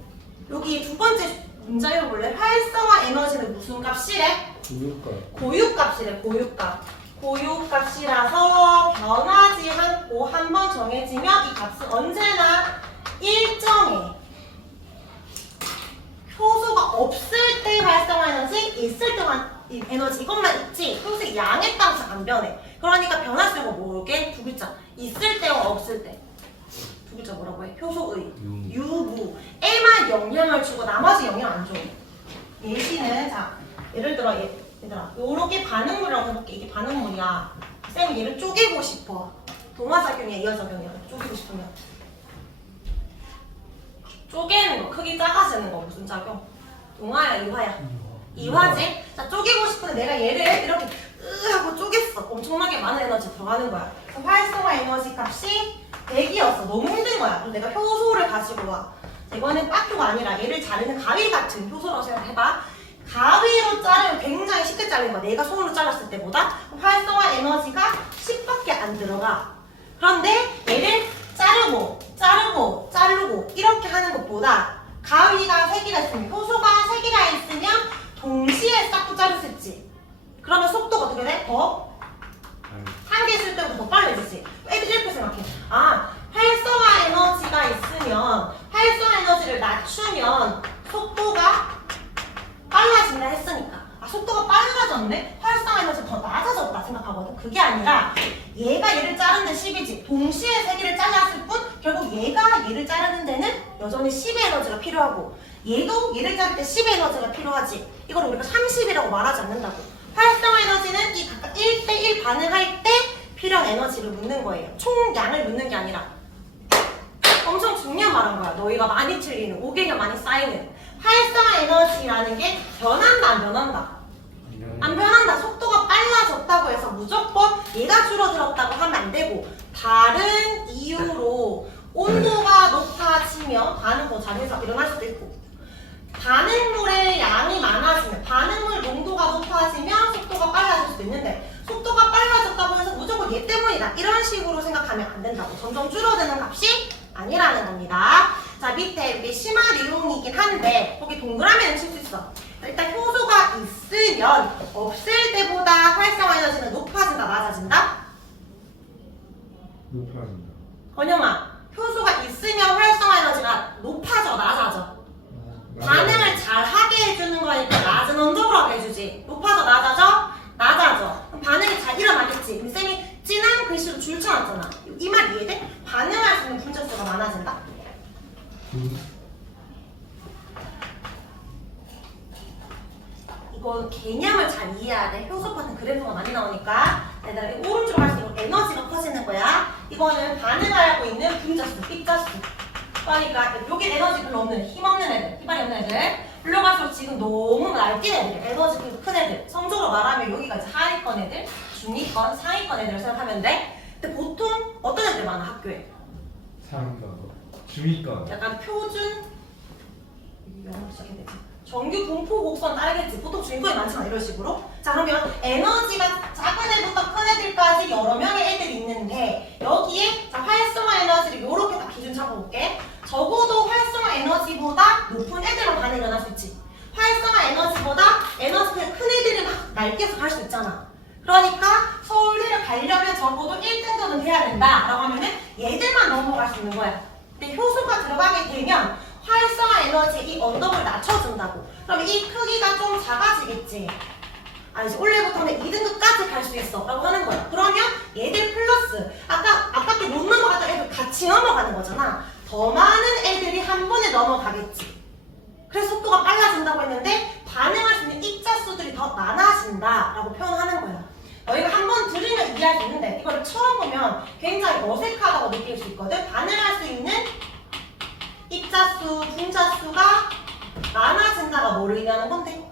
여기 두 번째 문자 읽어볼래? 활성화 에너지는 무슨 값이래? 우유값. 고유값이래, 고유값. 고유값이라서 변하지 않고 한 번 정해지면 이 값은 언제나 일정해. 효소가 없을 때 활성화 에너지, 있을 때만 에너지 이것만 있지 효소의 양에 따라서 안 변해. 그러니까 변할 수 있는 거 모르게 두 글자. 있을 때와 없을 때. 두 글자 뭐라고 해? 효소의 유무에만 영향을 주고 나머지 영향 안 줘. 예시는 자 예를 들어 얘들아 요렇게 반응물이라고 해볼게. 이게 반응물이야. 쌤은 얘를 쪼개고 싶어. 동화작용이야 이화작용이야. 쪼개고 싶으면 쪼개는 거 크기 작아지는 거 무슨 작용? 동화야 이화야? 이화지? 자 쪼개고 싶은데 내가 얘를 이렇게 하고 쪼갰어. 엄청나게 많은 에너지 들어가는 거야. 그래서 활성화 에너지 값이 100이었어. 너무 힘든 거야. 그럼 내가 효소를 가지고 와. 이거는 빡효가 아니라 얘를 자르는 가위 같은 효소라고 생각해봐. 가위로 자르면 굉장히 쉽게 자르는 거야. 내가 손으로 잘랐을 때보다. 활성화 에너지가 10밖에 안 들어가. 그런데 얘를 자르고 이렇게 하는 것보다 가위가 3개가 있으면 효소가 3개가 있으면 동시에 싹둑 자를 수 있지. 그러면 속도가 어떻게 돼? 더? 한 개 쓸 때보다 더 빨라지지. 애들 이렇게 생각해. 아, 활성화 에너지가 있으면 활성화 에너지를 낮추면 속도가 빨라진다 했으니까. 아, 속도가 빨라졌네? 활성화 에너지가 더 낮아졌다 생각하거든. 그게 아니라 얘가 얘를 자르는 데 10이지. 동시에 3개를 잘랐을 뿐 결국 얘가 얘를 자르는 데는 여전히 10의 에너지가 필요하고 얘도 얘를 자를 때 10의 에너지가 필요하지. 이걸 우리가 30이라고 말하지 않는다고. 활성화 에너지는 이 각각 1대1 반응할 때 필요한 에너지를 묻는 거예요. 총량을 묻는 게 아니라. 엄청 중요한 말한 거야. 너희가 많이 틀리는 5개년 많이 쌓이는 활성화 에너지라는 게 변한다 안 변한다? 안 변한다. 속도가 빨라졌다고 해서 무조건 얘가 줄어들었다고 하면 안 되고 다른 이유로 온도가 높아지면 반응 더 잘해서 일어날 수도 있고 반응물의 양이 많아지면 반응물 농도가 높아지면 속도가 빨라질 수도 있는데 속도가 빨라졌다고 해서 무조건 얘 때문이다 이런 식으로 생각하면 안 된다고. 점점 줄어드는 값이 아니라는 겁니다. 자 밑에 이게 심화 내용이긴 한데 거기 동그라미는 칠 수 있어. 일단 효소가 있으면 없을 때보다 활성화 에너지는 높아진다 낮아진다? 높아진다. 건영아 효소가 있으면 활성화 에너지가 높아져 낮아져? 반응을 잘 하게 해주는 거니까 낮은 언덕으로 하게 해주지. 높아져 낮아져? 낮아져. 그럼 반응이 잘 일어나겠지. 근데 쌤이 진한 글씨로 줄 쳐놨잖아. 이 말 이해돼? 반응할 수 있는 분자수가 많아진다? 이거 개념을 잘 이해해야 돼. 효소 파트는 그래프가 많이 나오니까 얘들아 오른쪽으로 갈수록 에너지가 커지는 거야. 이거는 반응하고 있는 분자수, 삐자수. 그러니까 여기 에너지 별로 없는 힘없는 애들, 힘발이 없는 애들 올라갈수록 지금 너무 날뛴 애들, 에너지 큰 애들 성적으로 말하면 여기가 이제 하위권 애들, 중위권, 상위권 애들을 생각하면 돼. 근데 보통 어떤 애들 많아 학교에? 상위권, 중위권. 약간 표준 영어로 시작해야 되지. 정규 분포 곡선 따르겠지. 보통 중위권이 많잖아 이런 식으로. 자 그러면 에너지가 작은 애부터 큰 애들까지 여러 명의 애들이 있는데 여기에 자 활성화 에너지를 이렇게 딱 기준 잡아볼게. 적어도 활성화 에너지보다 높은 애들만 반응이 일어날 수 있지. 활성화 에너지보다 에너지가 큰 애들이 막 날뛰어서 갈 수 있잖아. 그러니까 서울대를 가려면 적어도 1등급은 돼야 된다 라고 하면은 얘들만 넘어갈 수 있는 거야. 근데 효소가 들어가게 되면 활성화 에너지의 이 언덕을 낮춰준다고. 그럼 이 크기가 좀 작아지겠지. 아 이제 올해부터는 2등급까지 갈 수 있어 라고 하는 거야. 그러면 얘들 플러스 아까 못 넘어갔던 애들 같이 넘어가는 거잖아. 더 많은 애들이 한 번에 넘어가겠지. 그래서 속도가 빨라진다고 했는데 반응할 수 있는 입자수들이 더 많아진다 라고 표현하는 거야. 너희가 한번 들으면 이해할 수 있는데 이걸 처음 보면 굉장히 어색하다고 느낄 수 있거든. 반응할 수 있는 입자수, 분자수가 많아진다가 뭐를 의미하는 건데?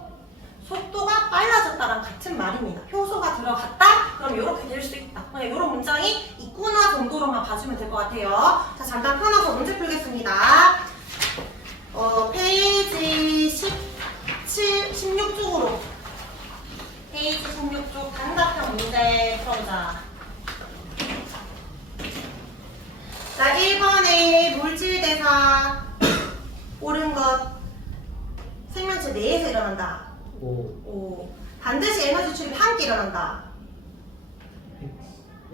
속도가 빨라졌다랑 같은 말입니다. 효소가 들어갔다? 그럼 이렇게 될 수 있다. 이런 문장이 있구나 정도로만 봐주면 될 것 같아요. 자, 잠깐 끊어서 문제 풀겠습니다. 페이지 16쪽으로. 페이지 16쪽 단답형 문제 풀어보자. 자, 1번에 물질대사 옳은 것. 생명체 내에서 일어난다. 오. 반드시 에너지 출입이 함께 일어난다.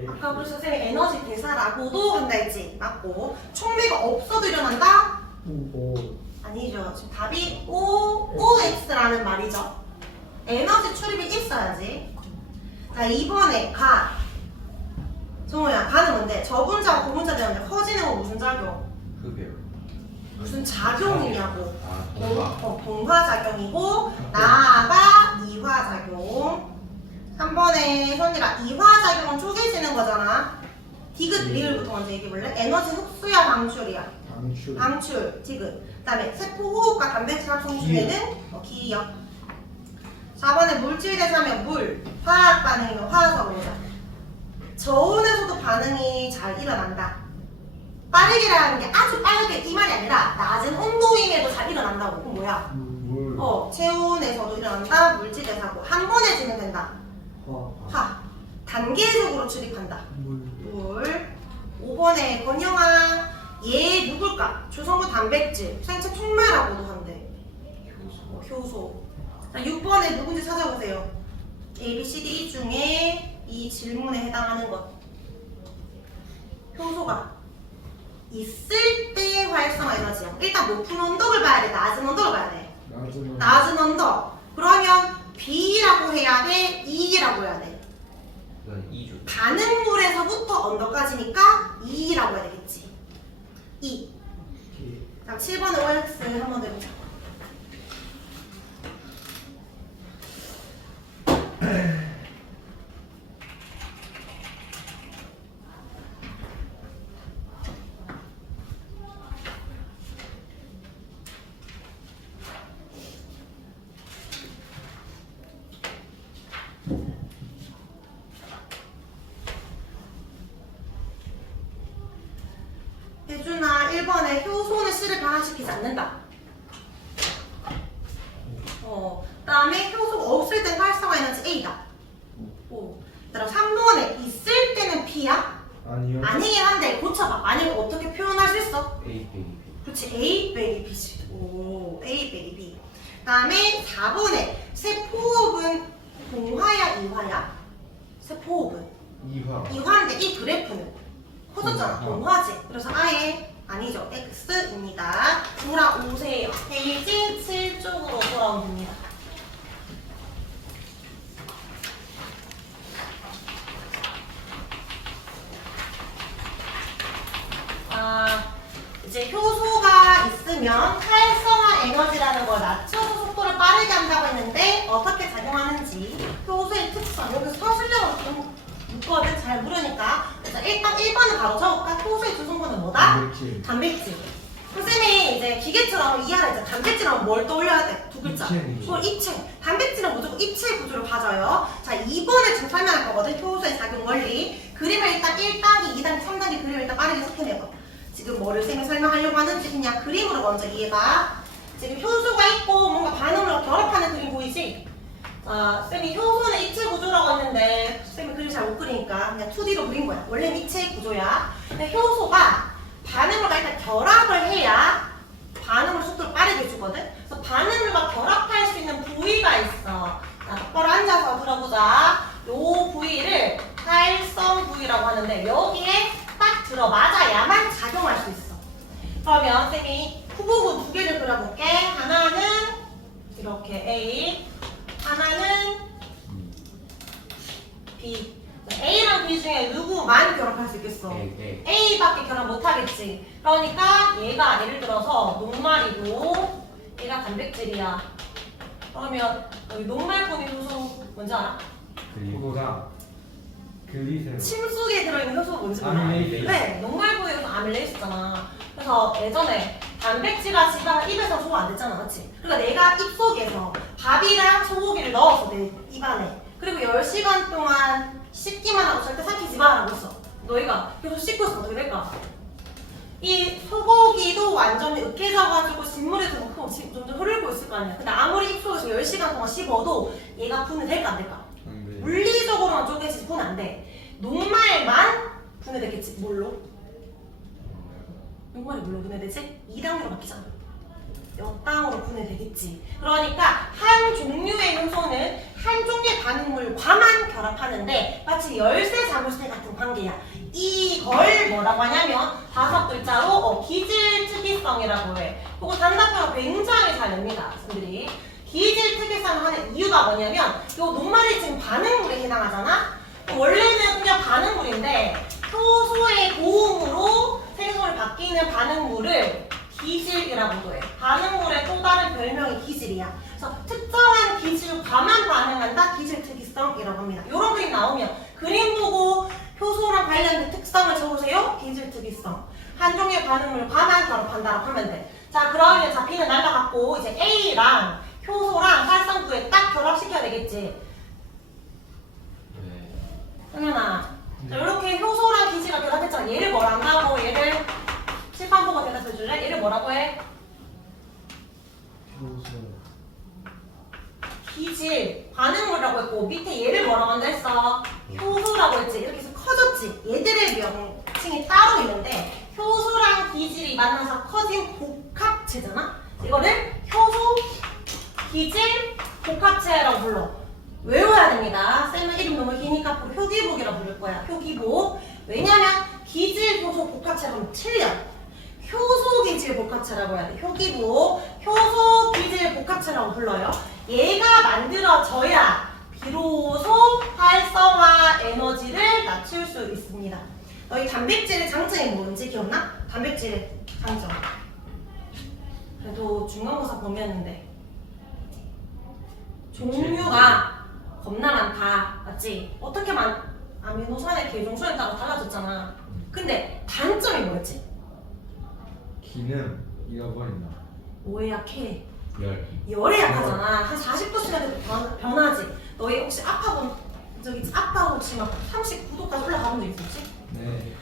아까 그래서 선생님이 에너지 대사라고도 한다 했지. 맞고. 촉매가 없어도 일어난다? 아니죠. 지금 답이 OX라는 말이죠. 에너지 출입이 있어야지. 자, 2번에 가. 정우야, 가는 뭔데? 저분자와 고분자 되는데 커지는 건 무슨 작용? 흡요. 무슨 작용이냐고. 동화. 동화작용이고 나아가 이화작용. 3번에 선이라 이화작용은 쪼개지는 거잖아. 디귿 리을부터 먼저 얘기해볼래? 에너지 흡수야 방출이야? 방출 디귿. 그 다음에 세포호흡과 단백질 합성 중에는 기역. 4번에 물질 대사면 물, 화학 반응이면 화학사고자. 저온에서도 반응이 잘 일어난다. 빠르게라는 게 아주 빠르게 이 말이 아니라 낮은 온도임에도 잘 일어난다고. 그건 뭐야? 체온에서도 일어난다. 물질 대사고 한 번에 지면 된다. 화. 단계적으로 출입한다. 물. 5번에 권영아 얘 누굴까? 조성부 단백질 생체 촉매라고도 한대. 효소. 자, 6번에 누군지 찾아보세요. A, B, C, D 중에 이 질문에 해당하는 것. 효소가 있을 때 활성화 에너지야. 일단 높은 온도를 봐야 돼. 낮은 온도를 봐야 돼. 낮은 온도. 그러면 B라고 해야 돼? E라고 해야 돼? 이건 2조. 반응물에서부터 언더까지니까 E라고 해야 되겠지. E. 자, 7번에 OX 한번 더 해보자. 혜준아, 1번에 효소는 C를 변화시키지 않는다. 그다음에 효소가 없을 땐 활성화 에너지 A다. 그다음 3번에 있을 때는 P야? 아니요. 아니긴 한데 고쳐봐. 아니면 어떻게 표현할 수 있어? A, B. 그렇지. A 빼기 B지. 오, A 빼기 B. 그다음에 4번에 세포호흡은 동화야 이화야? 세포호흡은 이화인데 이 그래프는 커졌잖아. 동화지. 그래서 아예 아니죠. X입니다. 돌아오세요. 페이지 7쪽으로 돌아오면 됩니다. 이제 효소가 있으면 활성화 에너지라는 걸 낮춰서 속도를 빠르게 한다고 했는데 어떻게 작용하는지 효소의 특성 여기서 서술형으로 좀 묻거든. 잘 모르니까. 그래서 일단 1번은 바로 적을까? 효소의 주성분은 뭐다? 단백질. 선생님이 이제 기계처럼 이해하라 했잖아. 단백질하면 뭘 떠올려야 돼? 두 글자. 그걸 입체. 단백질은 무조건 입체 구조를 가져요. 자, 2번을 지금 설명할 거거든. 효소의 작용 원리. 그림을 일단 1단계, 2단계, 3단계 그림을 일단 빠르게 스캔해봐. 지금 뭐를 쌤이 설명하려고 하는지 그냥 그림으로 먼저 이해해봐. 지금 효소가 있고 뭔가 반응을 결합하는 그림 보이지? 쌤이 효소는 입체 구조라고 했는데 쌤이 그림 잘 못 그리니까 그냥 2D로 그린 거야. 원래는 입체 구조야. 근데 효소가 반응물과 일단 결합을 해야 반응물 속도를 빠르게 주거든? 그래서 반응물과 결합할 수 있는 부위가 있어. 자, 똑바로 앉아서 들어보자. 요 부위를 활성 부위라고 하는데 여기에 딱 들어맞아야만 작용할 수 있어. 그러면 쌤이 후보군 두 개를 그려볼게. 하나는 이렇게 A, 하나는 B. A랑 B 중에 누구만 결합할 수 있겠어? A밖에 결합 못하겠지. 그러니까 얘가 예를 들어서 녹말이고 얘가 단백질이야. 그러면 여기 녹말분이 효소 뭔지 알아? 포도당. 글리세로. 침 속에 들어있는 효소가 뭔지 몰라? 아밀레이스. 네, 녹말부에서 아밀레이스잖아. 그래서 예전에 단백질과 지방을 입에서 소화 안 됐잖아, 맞지? 그러니까 내가 입속에서 밥이랑 소고기를 넣어서 내 입안에 그리고 10시간 동안 씻기만 하고 절대 삼키지 말라고 했어. 너희가 계속 씻고 있으면 어떻게 될까? 이 소고기도 완전히 으깨져가지고 진물에서 점점 흐르고 있을 거 아니야. 근데 아무리 입속에서 10시간 동안 씹어도 얘가 분해될까 안 될까? 물리적으로만 쪼개지지 분해 안 돼. 녹말만 분해되겠지. 뭘로? 녹말이 뭘로 분해되지? 2당으로 바뀌잖아. 역당으로 분해되겠지. 그러니까 한 종류의 효소는 한 종류의 반응물과만 결합하는데 마치 열쇠 자물쇠 같은 관계야. 이걸 뭐라고 하냐면 5글자로 기질특이성이라고 해. 그거 단답형을 굉장히 잘 냅니다. 선생님들이. 기질특이성을 하는 이유가 뭐냐면 요 녹말이 지금 반응물에 해당하잖아. 원래는 그냥 반응물인데 효소의 도움으로 생성을 바뀌는 반응물을 기질이라고도 해. 반응물의 또 다른 별명이 기질이야. 그래서 특정한 기질과만 반응한다. 기질특이성이라고 합니다. 이런 그림 나오면 그림 보고 효소랑 관련된 특성을 적으세요. 기질특이성. 한 종류의 반응물과만 결합한다라고 하면 돼. 자, 그러면 자 B는 날라갔고 이제 A랑 효소랑 활성구에 딱 결합시켜야 되겠지. 네. 성현아, 자, 이렇게 효소랑 기질가 결합했잖아. 얘를 뭐라 한다고? 얘를 칠판 보고 대답해 줄래? 얘를 뭐라고 해? 효소. 기질, 반응물이라고 했고 밑에 얘를 뭐라고 한다 했어? 효소라고 했지. 이렇게 해서 커졌지. 얘들의 명칭이 따로 있는데 효소랑 기질이 만나서 커진 복합체잖아. 이거를 효소, 기질, 복합체라고 불러. 외워야 됩니다. 쌤은 이름 너무 기니까 앞으로 효기복이라고 부를 거야. 효기복. 왜냐면 기질, 효소, 복합체라면 틀려. 효소, 기질, 복합체라고 해야 돼. 효기복, 효소, 기질, 복합체라고 불러요. 얘가 만들어져야 비로소 활성화 에너지를 낮출 수 있습니다. 너희 단백질의 장점이 뭔지 기억나? 단백질의 장점. 그래도 중간고사 범위였는데 종류가 겁나 많다. 맞지? 어떻게 아미노산의 계종수에 따라 달라졌잖아. 근데 단점이 뭐였지? 기능 잃어버린다. 뭐에 약해? 열. 열에 약하잖아. 한 40도씨가 돼도 변하지. 너희 혹시 아빠 혹시 막 39도까지 올라가본 적 있었지? 네.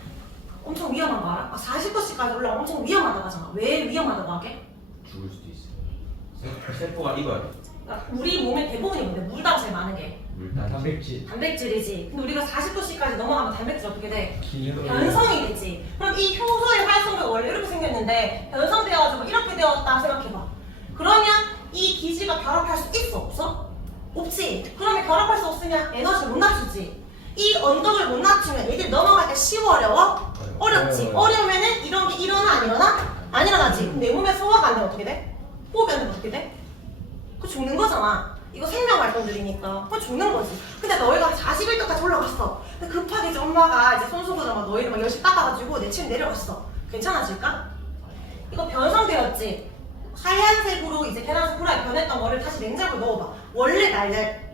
엄청 위험한 거 알아? 40도씨까지 올라가 엄청 위험하다고 하잖아. 왜 위험하다고 하게? 죽을 수도 있어. 세포가 입어야 돼. 그러니까 우리 몸의 대부분이 뭔데? 물다가 제일 많은 게 물단. 단백질. 단백질이지. 근데 우리가 40도씨까지 넘어가면 단백질 어떻게 돼? 기능. 변성이 되지. 그럼 이 효소의 활성도가 원래 이렇게 생겼는데 변성되어가지고 이렇게 되었다 생각해봐. 그러면 이 기질과 결합할 수 있어? 없어? 없지. 그러면 결합할 수 없으면 에너지를 못 낮추지. 이 언덕을 못 낮추면 얘들 넘어가기가 쉬워 어려워? 어렵지. 어려우면은 이런 게 일어나 안 일어나? 안 일어나지. 그럼 내 몸에 소화가 안 되면 어떻게 돼? 호흡이 안 되면 어떻게 돼? 그거 죽는 거잖아. 이거 생명활동들이니까 그거 죽는 거지. 근데 너희가 41도까지 올라갔어. 근데 급하게 이제 엄마가 이제 손수건으로 막 너희를 막 열심히 닦아가지고 내 침 내려갔어. 괜찮아질까? 이거 변성되었지. 하얀색으로 이제 계란색 후라이 변했던 거를 다시 냉장고에 넣어봐. 원래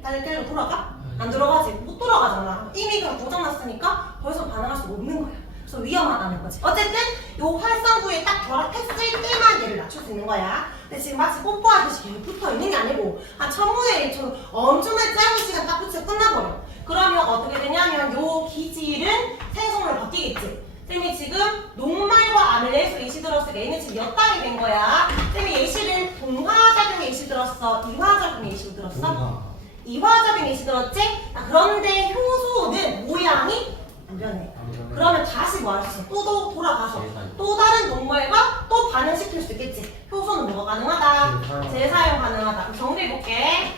날개로 돌아가? 안 들어가지. 못 돌아가잖아. 이미 그냥 고장났으니까 더 이상 반응할 수가 없는 거야. 그래서 위험하다는 거지. 어쨌든 요 활성구에 딱 결합했을 때만 얘를 낮출 수 있는 거야. 근데 지금 마치 뽀뽀하듯이 계속 붙어 있는 게 아니고 한 1000분의 1처럼 엄청나게 짧은 시간 딱 붙여 끝나버려. 그러면 어떻게 되냐면 요 기질은 생성으로 바뀌겠지. 쌤이 지금 녹말과 아밀레이스 예시 들었을 때 얘는 지금 몇 단이 된 거야? 쌤이 예시를 동화작용 예시 들었어? 이화작용 예시 들었어? 이화작용 예시 들었지? 자, 그런데 효소는 모양이 안 변해. 그러면 다시 뭐 할 수 있어? 또 돌아가서 또 다른 녹말과 또 반응시킬 수 있겠지. 효소는 뭐가 가능하다? 재사용 가능하다. 그럼 정리해볼게.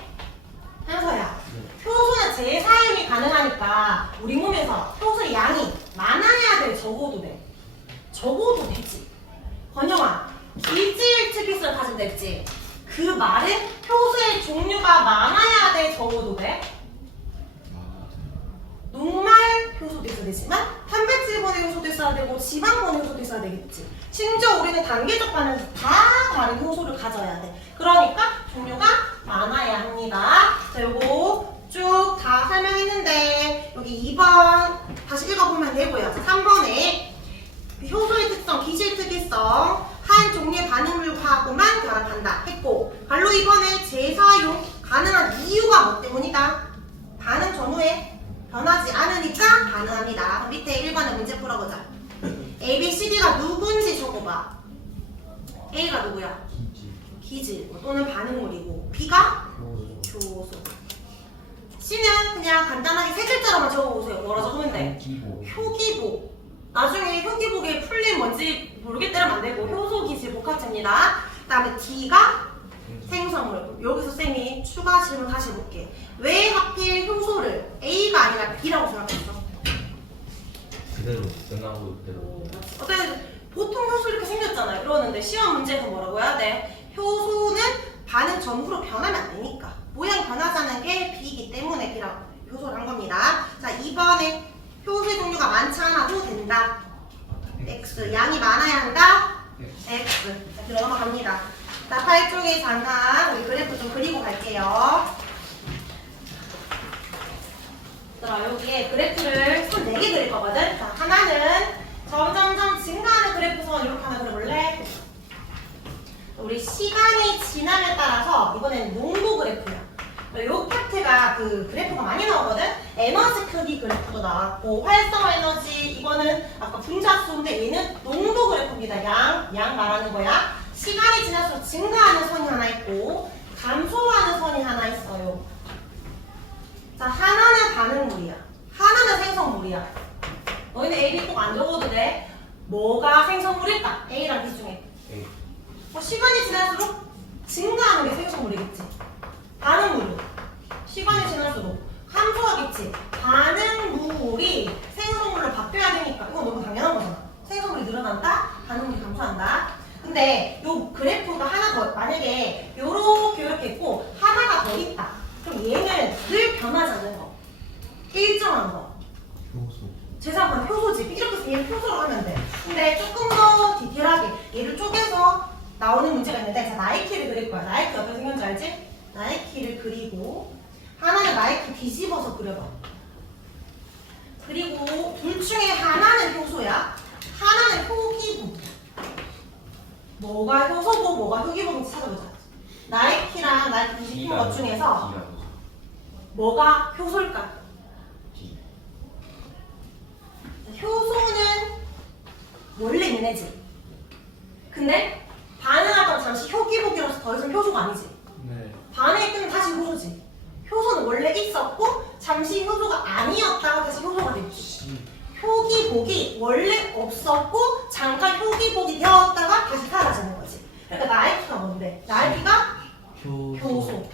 현서야. 효소는 재사용이 가능하니까 우리 몸에서 효소의 양이 많아야 돼? 적어도 돼? 적어도 되지. 건영아, 기질 특이성을 가지고 됐지? 그 말은 효소의 종류가 많아야 돼? 적어도 돼? 녹말 효소도 있어야 되지만 단백질본의 효소도 있어야 되고 지방본의 효소도 있어야 되겠지. 심지어 우리는 단계적 반응에서 다 다른 효소를 가져야 돼. 그러니까 종류가 많아야 합니다. 자, 요거 쭉 다 설명했는데 여기 2번 다시 읽어보면 되고요. 자, 3번에 효소의 특성, 기질 특이성, 한 종류의 반응물과하고만 결합한다 했고 발로 2번에 재사용 가능한 이유가 뭐 때문이다? 반응 전후에 변하지 않으니까 가능합니다. 그럼 밑에 1번의 문제 풀어보자. A, B, C, D가 누군지 적어봐. A가 누구야? 기질 또는 반응물이고 B가 효소. C는 그냥 간단하게 세 글자로만 적어보세요. 뭐라 적으면 돼? 효기복. 나중에 효기복에 풀린 뭔지 모르겠다면 안 되고 효소 기질 복합체입니다. 그 다음에 D가 생성물. 여기서 쌤이 추가 질문 다시 해볼게. 왜 하필 효소를 A가 아니라 B라고 생각했어? 그대로 끝나고 그대로. 어때? 보통 효소 이렇게 생겼잖아요. 그러는데 시험 문제에서 뭐라고 해야 돼? 효소는 반응 전후로 변하면 안 되니까. 모양이 변하자는 게 B이기 때문에 B라고 효소를 한 겁니다. 자, 2번에 효소의 종류가 많지 않아도 된다. X. 양이 많아야 한다. X. 자, 뒤로 넘어갑니다. 자, 8쪽에 잠깐 우리 그래프 좀 그리고 갈게요. 자, 여기에 그래프를 선 4개 그릴 거거든. 자, 하나는 점점점 증가하는 그래프선 이렇게 하나 그려볼래? 우리 시간이 지남에 따라서 이번에는 농도 그래프야. 요 파트가 그 그래프가 많이 나오거든? 에너지 크기 그래프도 나왔고 활성화 에너지 이거는 아까 분자수인데 얘는 농도 그래프입니다. 양 말하는 거야. 시간이 지날수록 증가하는 선이 하나 있고 감소하는 선이 하나 있어요. 자, 하나는 반응물이야. 하나는 생성물이야. 너희는 A, B 꼭 안 적어도 돼. 뭐가 생성물일까? A랑 B 중에. 시간이 지날수록 증가하는 게 생성물이겠지. 반응물은 시간이 지날수록 감소하겠지. 반응물이 생성물로 바뀌어야 되니까 이건 너무 당연한 거잖아. 생성물이 늘어난다, 반응물이 감소한다. 근데 요 그래프가 하나 더 만약에 요렇게 이렇게 있고 하나가 더 있다. 그럼 얘는 늘 변하지 않는 거. 일정한 거. 제사관 효소지. 이렇게 해서 얘를 효소로 하면 돼. 근데 조금 더 디테일하게 얘를 쪼개서 나오는 문제가 있는데 자, 나이키를 그릴 거야. 나이키 어떻게 생겼는지 알지? 나이키를 그리고 하나는 나이키 뒤집어서 그려봐. 그리고 둘 중에 하나는 효소야. 하나는 효기복. 뭐가 효소고 뭐가 효기복인지 찾아보자. 나이키랑 나이키 뒤집힌 것 중에서 뭐가 효소일까? 효소는 원래 얘네지. 근데 반응하다가 잠시 효기복이라서 더 이상 효소가 아니지. 네. 반응이 끝나면 다시 효소지. 효소는 원래 있었고 잠시 효소가 아니었다가 다시 효소가 됐지. 효기복이 원래 없었고 잠깐 효기복이 되었다가 다시 사라지는 거지. 그러니까 나이키가 뭔데? 나이키가 효소.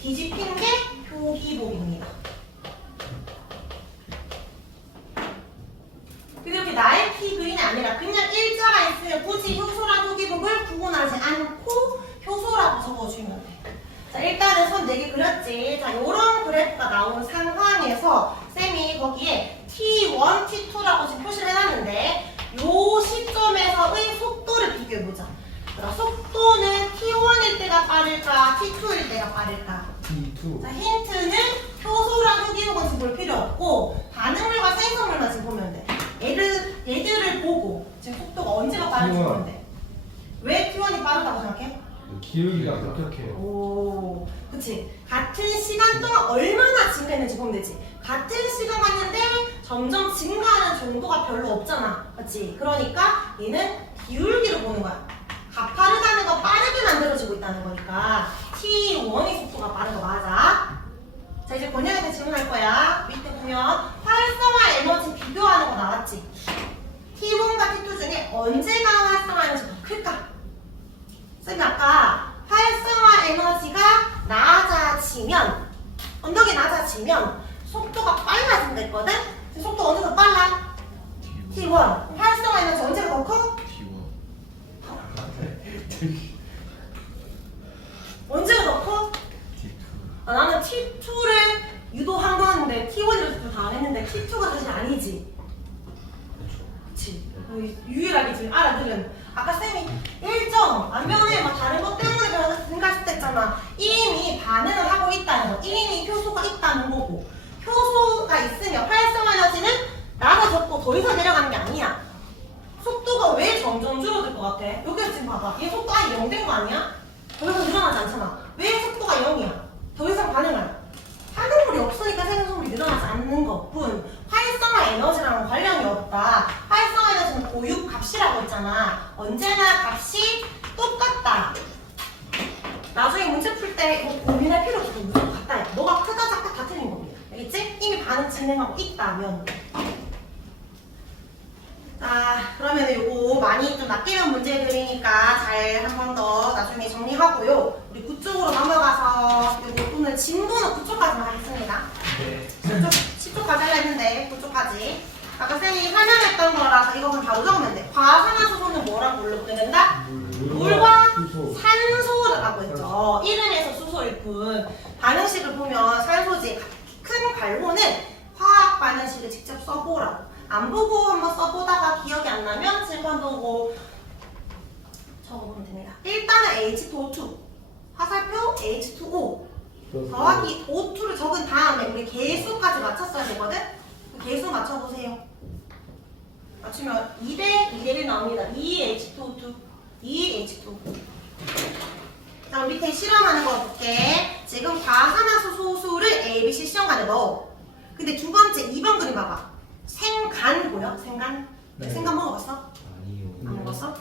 뒤집힌 게 효기복입니다. 근데 이렇게 나이키 그린이 아니라 그냥 일자가 있으면 굳이 효소랑 효기복을 구분하지 않고 효소라고 적어주면 돼. 자, 일단은 선 4개 그렸지. 자, 요런 그래프가 나온 상황에서 쌤이 거기에 T1, T2라고 지금 표시를 해놨는데 요 시점에서의 속도를 비교해보자. 그럼 속도는 T1일 때가 빠를까? T2일 때가 빠를까? T2. 자, 힌트는 효소랑 효기복은 지금 볼 필요 없고 반응물과 생성물만 지금 보면 돼. 얘들을 보고 지금 속도가 언제가 빠른지 T1. 보면 돼. 왜 T1이 빠르다고 생각해? 기울기가 급격해요. 오, 그치. 같은 시간 동안 얼마나 증가했는지 보면 되지. 같은 시간 갔는데 점점 증가하는 정도가 별로 없잖아. 그치? 그러니까 얘는 기울기를 보는 거야. 가파르다는 거 빠르게 만들어지고 있다는 거니까 T1의 속도가 빠른 거 맞아. 자, 이제 권영한테 질문할 거야. 밑에 보면 활성화 에너지 비교하는 거 나왔지. T1과 T2 중에 언제가 활성화 에너지 더 클까? 쌤이 아까 활성화 에너지가 낮아지면 언덕이 낮아지면 속도가 빨라진다 했거든? 지금 속도 어느 더 빨라? T1. 활성화 에너지 언제가 더 커? 언제가 더 커? 아, 나는 T2를 유도한 거였는데 T1이라서 다 안 했는데 T2가 사실 아니지. 그치. 유일하게 지금 알아들은. 아까 쌤이 일정 안 변해 막 다른 것 때문에 증가했을 때 않잖아. 이미 반응을 하고 있다는 거. 이미 효소가 있다는 거고. 효소가 있으면 활성 에너지는 나가 적고 더 이상 내려가는 게 아니야. 속도가 왜 점점 줄어들 것 같아? 여기서 지금 봐봐. 얘 속도 아예 0 된 거 아니야? 더 이상 늘어나지 않잖아. 왜 속도가 0이야? 더 이상 반응을. 반응물이 없으니까 생성물이 늘어나지 않는 것뿐. 활성화 에너지랑은 관련이 없다. 활성화 에너지는 고유 값이라고 했잖아. 언제나 값이 똑같다. 나중에 문제 풀 때 고민할 필요 없어. 무조건 같다. 너가 크다 작다 다 틀린 겁니다. 알겠지? 이미 반응 진행하고 있다면. 자, 그러면 요거 많이 좀 낚이는 문제들이니까 잘 한 번 더 나중에 정리하고요. 우리 9쪽으로 넘어가서 요거 오늘 진도는 9쪽까지만 하겠습니다. 네. 10쪽까지 하려 했는데 9쪽까지. 아까 쌤이 설명했던 거라서 이거 그럼 바로 적으면 돼. 과산화수소는 뭐라고 부른다? 물과 산소라고 했죠. 이름에서 수소일 뿐. 반응식을 보면 산소지. 큰 갈고는 화학 반응식을 직접 써보라고. 안 보고 한번 써보다가 기억이 안 나면 칠판 보고 적어보면 됩니다. 일단은 H2O2 화살표 H2O 더하기 O2를 적은 다음에 우리 개수까지 맞췄어야 되거든? 그 개수 맞춰보세요. 맞추면 2대 2대1 나옵니다. 2H2O2 2H2O2 자, 밑에 실험하는 거 볼게. 지금 과산화수소수를 ABC 시험관에 넣어. 근데 두 번째 2번 그림 봐봐. 생간 보여? 생간? 네. 생간 먹어봤어? 아니요. 안 먹었어?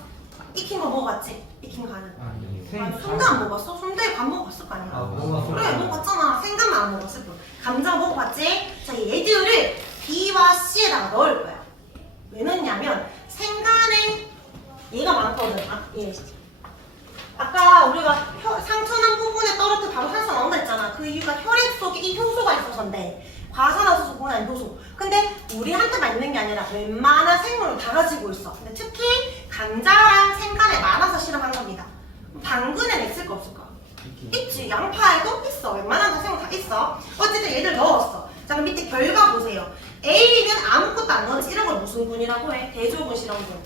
익힌 거 먹어봤지? 익힌 간은? 아니요. 순대 안 먹었어? 순대 밥 먹어봤을 거 아니야? 아, 먹어봤어. 그래 먹어봤잖아. 생간만 안 먹었을 뿐. 감자 먹어봤지? 자, 얘들을 B와 C에다가 넣을 거야. 왜 넣냐면 생간에 얘가 많거든. 아까 우리가 상처난 부분에 떨어뜨려 바로 산소 나온다 했잖아. 그 이유가 혈액 속에 이 효소가 있어서인데 과산화수소뿐 아닌 효소. 근데 우리한테만 있는 게 아니라 웬만한 생물은 다 가지고 있어. 근데 특히 감자랑 생간에 많아서 실험한 겁니다. 당근에는 있을까 없을까? 있지. 양파에도 있어. 웬만한 생물 다 있어. 어쨌든 얘들 넣었어. 자, 그럼 밑에 결과 보세요. A는 아무것도 안 넣었지. 이런 걸 무슨 군이라고 해? 대조군 실험군.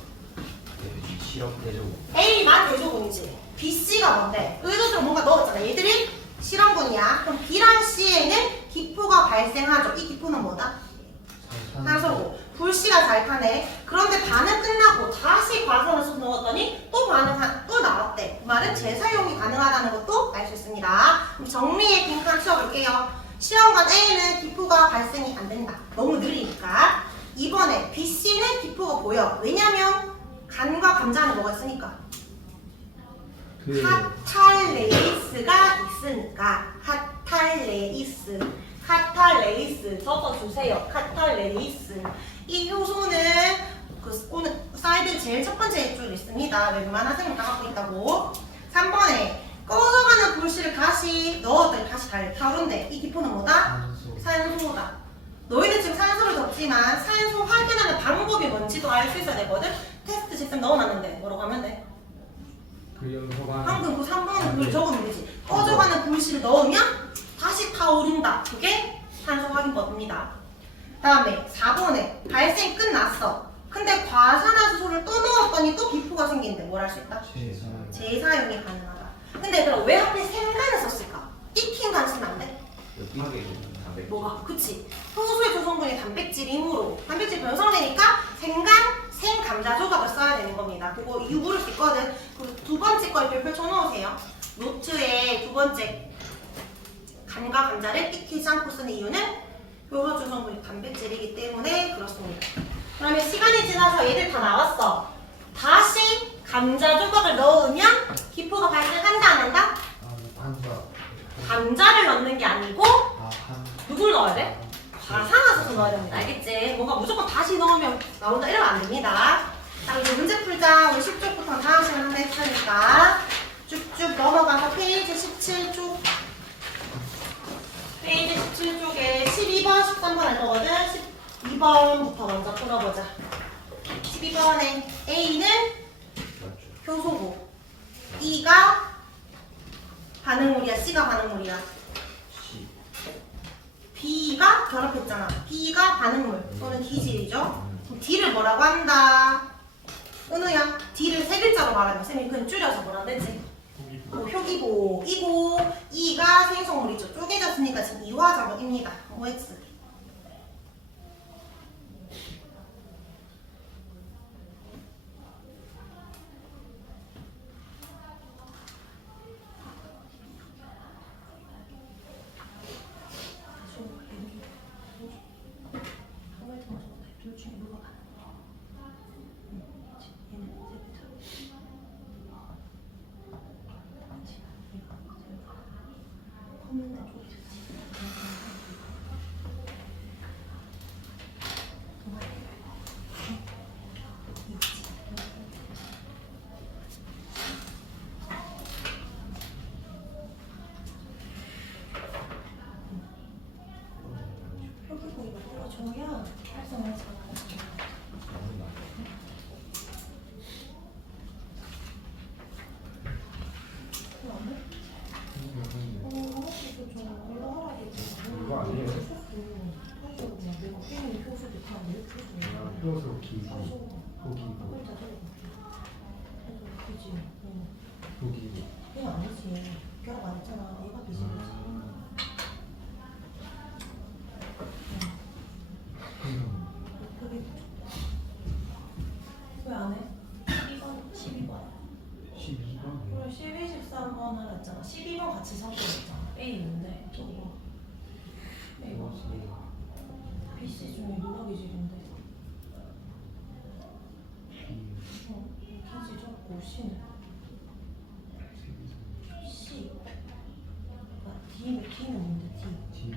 실험 대조. A만 대조군이지. B, C가 뭔데? 의도적으로 뭔가 넣었잖아. 얘들이 실험군이야. 그럼 B랑 C에는 기포가 발생하죠. 이 기포는 뭐다? 산소고. 불씨가 잘 타네. 그런데 반응 끝나고 다시 과산화수소 넣었더니 또 나왔대. 그 말은 재사용이 가능하다는 것도 알 수 있습니다. 그럼 정리의 빈칸 치워볼게요. 시험관 A는 기포가 발생이 안 된다. 너무 느리니까. 이번에 B, C는 기포가 보여. 왜냐면 간과 감자는 뭐가 있으니까? 카탈레이스가 있으니까. 카탈레이스 적어주세요. 카탈레이스. 이 효소는 오늘 사이드 제일 첫 번째 줄에 있습니다. 웬만한 생물 다 갖고 있다고. 3번에 꺼져가는 불씨를 다시 넣었더니 다시 다른데 이 기포는 뭐다? 산소다. 너희들 지금 산소를 적지만 산소 확인하는 방법이 뭔지도 알 수 있어야 되거든. 테스트 시스템 넣어놨는데 뭐라고 하면 돼? 방금 그 3번은 그걸 적으면 되지. 꺼져가는 불씨를 넣으면 다시 타오른다. 그게 산소 확인법입니다. 다음에 4번에 발생 끝났어. 근데 과산화수소를 또 넣었더니 또 기포가 생기는데 뭘 할 수 있다? 재사용이 가능하다. 근데 그럼 왜 하필 생간을 썼을까? 익힌 간 쓰면 안 돼? 여기에 담배. 뭐가? 그치. 효소의 조성분이 단백질이므로 단백질 변성되니까 생감자 조각을 써야 되는 겁니다. 그거 이유 물을 수 있거든. 그 두 번째 걸 별표 쳐놓으세요. 노트에 두 번째 간과 감자를 익히지 않고 쓰는 이유는 효소 조성분이 단백질이기 때문에 그렇습니다. 그러면 시간이 지나서 얘들 다 나왔어. 다시 감자 조각을 넣으면 기포가 발생한다 안 한다? 감자를 넣는 게 아니고 누굴 넣어야 돼? 과산화수소 넣어야 됩니다. 알겠지? 뭔가 무조건 다시 넣으면 나온다 이러면 안 됩니다. 자, 이제 문제 풀자. 우리 10쪽부터 다음 시간에 한다 했으니까 쭉쭉 넘어가서 페이지 17쪽 페이지 17쪽에 12번, 13번 할 거거든. 12번부터 먼저 풀어보자. 12번에 A는 효소고 E가 반응물이야, C가 반응물이야. B가 결합했잖아. B가 반응물 또는 기질이죠. 그럼 D를 뭐라고 한다? 은우야, D를 세 글자로 말하면 쌤이 그냥 줄여서 뭐라 되지? 표기고 이고 E가 생성물이죠. 쪼개졌으니까 지금 이화작용입니다. OX. 둘 중에 누가 가는 거야? 얘는 표기고기가 뚫어줘야 활성을 잘 이거 아니에요? 효소 기기 고기고 고기 그건 아니지. 결합 안 했잖아. 얘가 비즈니스. 왜 안 해? 12번, 12번. 12번 그럼 12, 13번 하라 했잖아. 12번 같이 섞어줬잖아. A 있는데 저거 이거 BC 중에 누가 기질인데? 기질 적고 C는 C. D는 뭔데? D.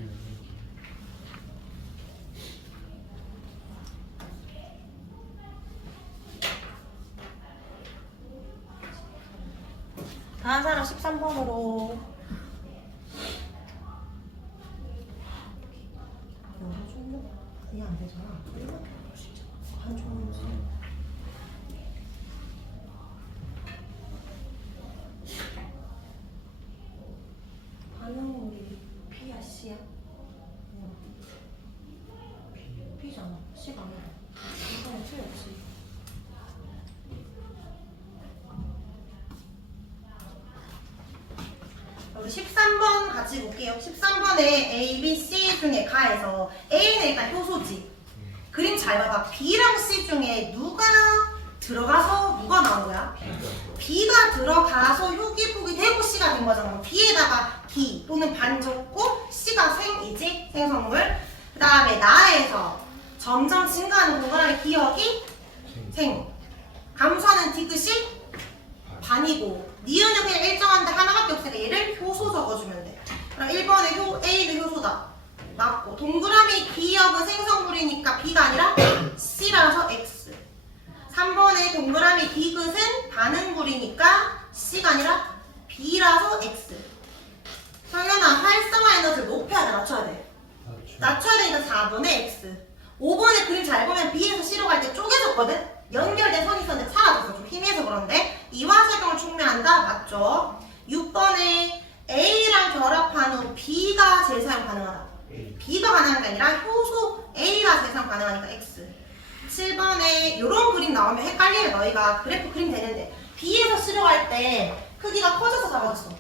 다음 사람 13번으로. 여러 종류? 이게 안 되잖아. 이렇게 할 수 있잖아. 한 종류지. 반응물이 P야 C야? P잖아. C가 아니야. 이거는 틀렸지. 우리 13번 같이 볼게요. 13번에 A, B, C 중에 가에서 A는 일단 효소지. 그림 잘 봐봐. B랑 C 중에 누가 들어가서 누가 나온 거야? B가 들어가서 효기폭이 되고 C가 된 거잖아. B에다가 기 또는 반 적고 C가 생이지. 생성물. 그 다음에 나에서 점점 증가하는 동그라미 기억이 생. 감소하는 디귿이 반이고 니은은 그냥 일정한데 하나밖에 없으니까 얘를 효소 적어주면 돼. 그럼 1번에 A는 효소다. 맞고 동그라미 기억은 생성물이니까 B가 아니라 C라서 X. 3번에 동그라미 디귿은 반응물이니까 C가 아니라 B라서 X. 성현아 활성화 에너지를 높여야 돼, 낮춰야 돼? 낮춰야 되니까 4번에 X. 5번에 그림 잘 보면 B에서 C로 갈 때 쪼개졌거든? 연결된 선이 있었는데 사라졌어. 좀 희미해서 그런데 이화작용을 촉매한다? 맞죠? 6번에 A랑 결합한 후 B가 재사용 가능하다. B가 가능한 게 아니라 효소 A가 재사용 가능하니까 X. 7번에 이런 그림 나오면 헷갈리면 너희가 그래프 그림 되는데 B에서 C로 갈 때 크기가 커져서 작아졌어.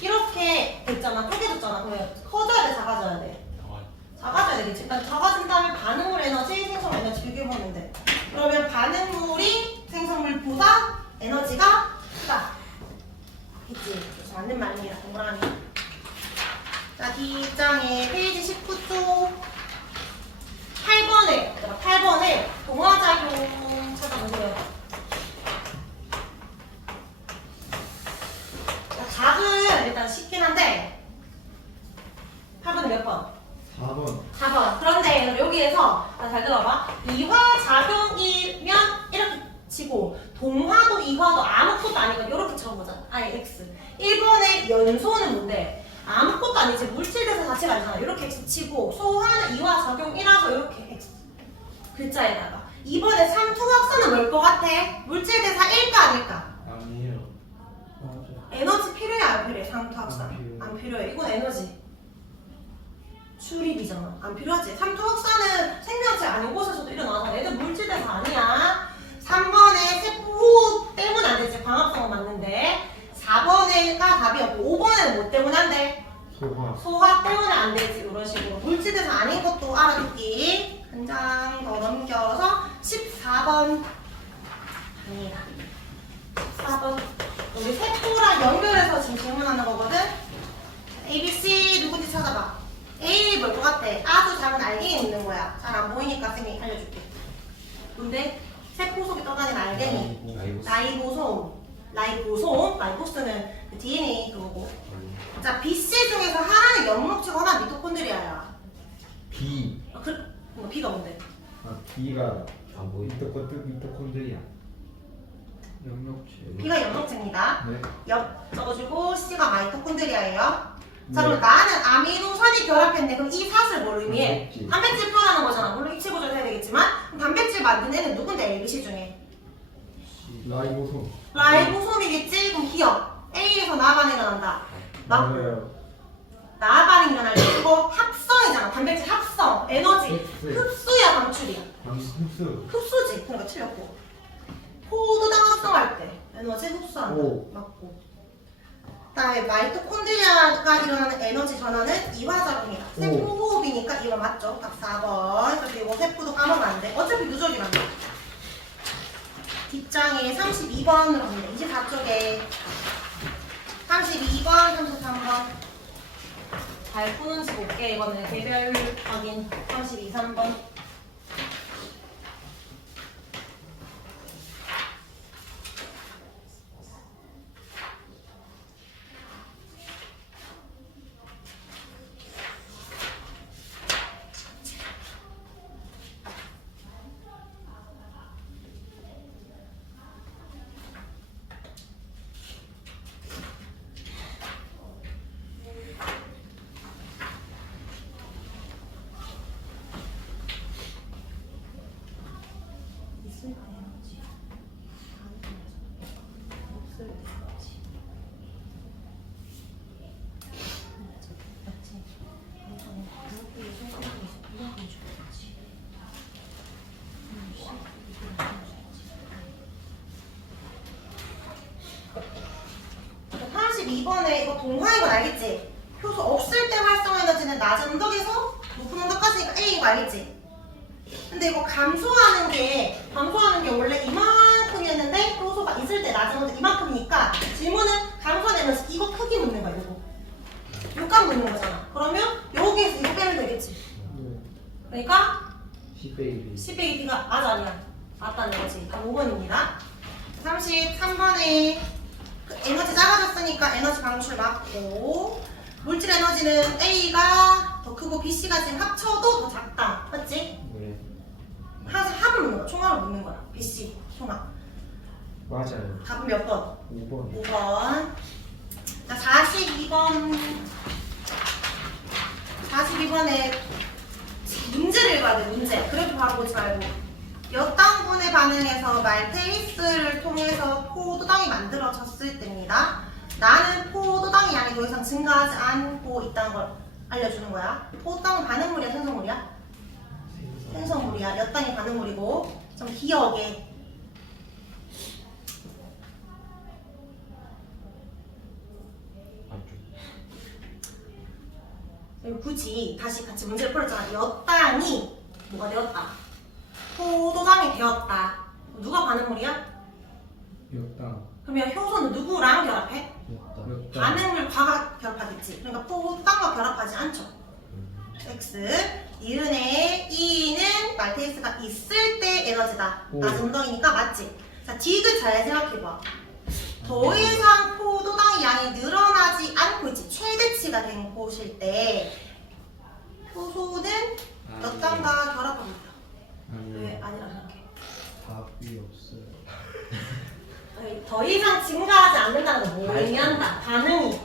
이렇게 됐잖아. 쪼개졌잖아. 그러면 커져야 돼? 작아져야 돼? 작아져야 되겠지. 일단 작아진 다음에 반응물 에너지, 생성물 에너지 비교해보면 돼. 그러면 반응물이 생성물보다 에너지가 크다. 있지? 맞는 말입니다. 동그라미. 자, D장에 페이지 19쪽 8번에 동화작용 찾아보세요. 자, 작은 일단 쉽긴 한데 8번은 몇 번? 4번 4번. 그런데 여기에서 잘 들어봐. 이화작용이면 이렇게 치고 동화도 이화도 아무것도 아니고 이렇게 적어보자. 아예 X. 1번의 연소는 뭔데? 아무것도 아니지. 물질대사 자체가 아니잖아. 이렇게 X 치고 소화는 이화작용이라서 이렇게 X. 글자에다가. 2번의 삼투각선은 뭘 것 같아? 물질대사 1까 아닐까? 아니에요. 맞아. 에너지 필요해 안 필요해? 삼투각선. 안 필요해. 안 필요해. 이건 에너지. 출입이잖아. 안 필요하지. 삼투각선은 생명체 아닌 곳에서도 일어나서 애들 물질대사 아니야. 3번에 세포 때문에 안 되지. 광합성은 맞는데 소화 때문에 안 되지. 이런 식으로. 물질에서 아닌 것도 알아듣기. 한 장 더 넘겨서 14번. 아니다. 14번. 우리 세포랑 연결해서 지금 질문하는 거거든. ABC 누군지 찾아봐. A 뭘 것 같아? 아주 작은 알갱이 있는 거야. 잘 안 보이니까 쌤이 알려줄게. 근데 세포 속에 떠다니는 알갱이. 라이보솜은 그 DNA 그거고. 자, BC 중에서 하나는 연목체고 하나는 미토콘드리아야. B. 뭐 B가 뭔데? B가 안 보이. 미토콘드리아. 영역체. B가 연목체입니다. 네. 옆 적어주고 C가 마이토콘드리아예요. 자, 네. 그럼 나는 아미노산이 결합했네. 그럼 이 사슬 뭘 의미해? 단백질. 단백질 표현하는 거잖아. 물론 입체 구조를 해야 되겠지만 그럼 단백질 만든 애는 누군데? ABC 중에 라이보솜. 라이보솜이겠지? 그럼 기억 A에서 나아반이 일어난다. 맞고 맞아요. 나아반이 일어날 때 이거 합성이잖아. 단백질 합성, 에너지 흡수. 흡수야 방출이야? 흡수. 흡수지. 그러니까 틀렸고 포도당 합성할 때 에너지 흡수한다. 오. 맞고 그다음에 마이토콘드리아가 일어나는 에너지 전환은 이화작용이다. 세포 오. 호흡이니까 이거 맞죠? 딱 4번. 그리고 세포도 까먹으면 안 돼. 어차피 누적이란다. 뒷장에 32번으로 갑니다. 24쪽에 32번, 33번 잘 푸는지 볼게. 이거는 개별 확인 32, 3번 있을 때 에너지 없을 때 에너지 맞지? 그렇게 생각하고 있어. 분명히 줘야지. 82번에 이거 동화인 건 알겠지? 효소 없을 때 활성 에너지는 낮은 언덕에서 높은 언덕까지니까 A 이거 알겠지? 근데 이거 감소하는 게 원래 이만큼이었는데 효소가 있을 때 낮은 언덕 이만큼이니까 질문은 감소한 에너지 이거 크기 묻는 거야. 이거 요값 묻는 거잖아. 그러면 여기에서 이거 빼면 되겠지? 네. 그러니까 10베이비. 10의 B가 맞아 아니야? 맞다는 거지. 다 5번입니다. 33번에 에너지 작아졌으니까 에너지 방출 맞고 물질 에너지는 A가 더 크고 BC가 지금 합쳐도 더 작다. 맞지? 네. 합을 묻는 거야. 총합을 묻는 거야. BC 총합. 맞아요. 답은 몇 번? 5번. 5번. 자, 42번. 42번에 문제를 읽어야 돼, 문제. 그래도 바로 보지 말고. 몇 당분의 반응에서 말테이스를 통해서 포도당이 만들어졌을 때입니다. 나는 포도당의 양이 더 이상 증가하지 않고 있다는 걸 알려주는 거야. 포도당은 반응물이야, 생성물이야? 생성물이야. 몇 당이 반응물이고. 좀 기억에. 그리고 굳이 다시 같이 문제를 풀었잖아. 엿당이 뭐가 되었다? 포도당이 되었다. 누가 반응물이야? 였다. 그러면 효소는 누구랑 결합해? 였다. 반응물과 결합하겠지. 그러니까 포도당과 결합하지 않죠. X. 이은의 E는 말테이스가 있을 때 에너지다. 오. 낮은 운동이니까 맞지? 자, 디귿 잘 생각해봐. 더 이상 포도당의 양이 늘어나지 않고 있지. 최대치가 된 곳일 때 효소는 몇 당과 결합합니다. 왜 아니라 생각해? 답이 없어요. 아니, 더 이상 증가하지 않는다는 걸 뭘 의미한다? 반응이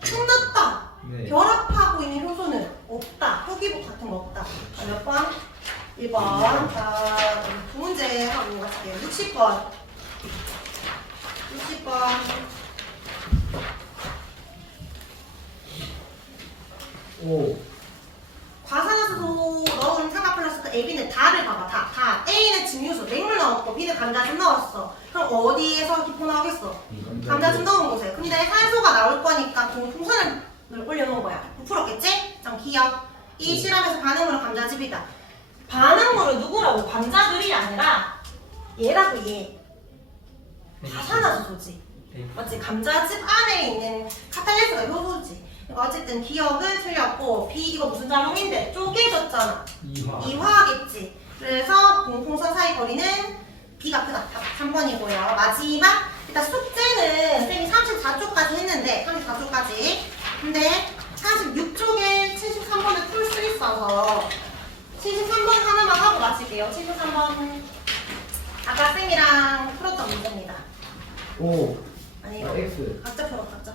끝났다. 네. 결합하고 있는 효소는 없다. 표기복 같은 거 없다. 자, 몇 번? 1번. 자, 두 문제 하고 갈게요. 60번. 60번. 오. 과산화수소 넣은 산화 플러스 그 AB는 다를 봐봐. 다. A는 증류수, 맹물 넣었고 B는 감자즙 넣었어. 그럼 어디에서 기포 나오겠어? 감자즙 넣은 곳에. 근데 산소가 나올 거니까 공통선을 올려놓은 거야. 풀었겠지? 좀 기억. 이 실험에서 반응물은 감자즙이다. 반응물은 누구라고? 감자들이 아니라 얘라고 얘. 가산화수소지. 맞지? 감자즙 안에 있는 카탈레스가 효소지. 그러니까 어쨌든 기억은 틀렸고 B 이거 무슨 작용인데? 쪼개졌잖아. 이화겠지. 그래서 공통선 사이 거리는 B가 크다. 답 3번이고요. 마지막 일단 숙제는 쌤이 34쪽까지 했는데 34쪽까지. 근데 36쪽에 73번을 풀 수 있어서 73번 하나만 하고 마칠게요. 73번 아까 쌤이랑 풀었던 문제입니다. 오. 아니 X. 각자 풀어 각자.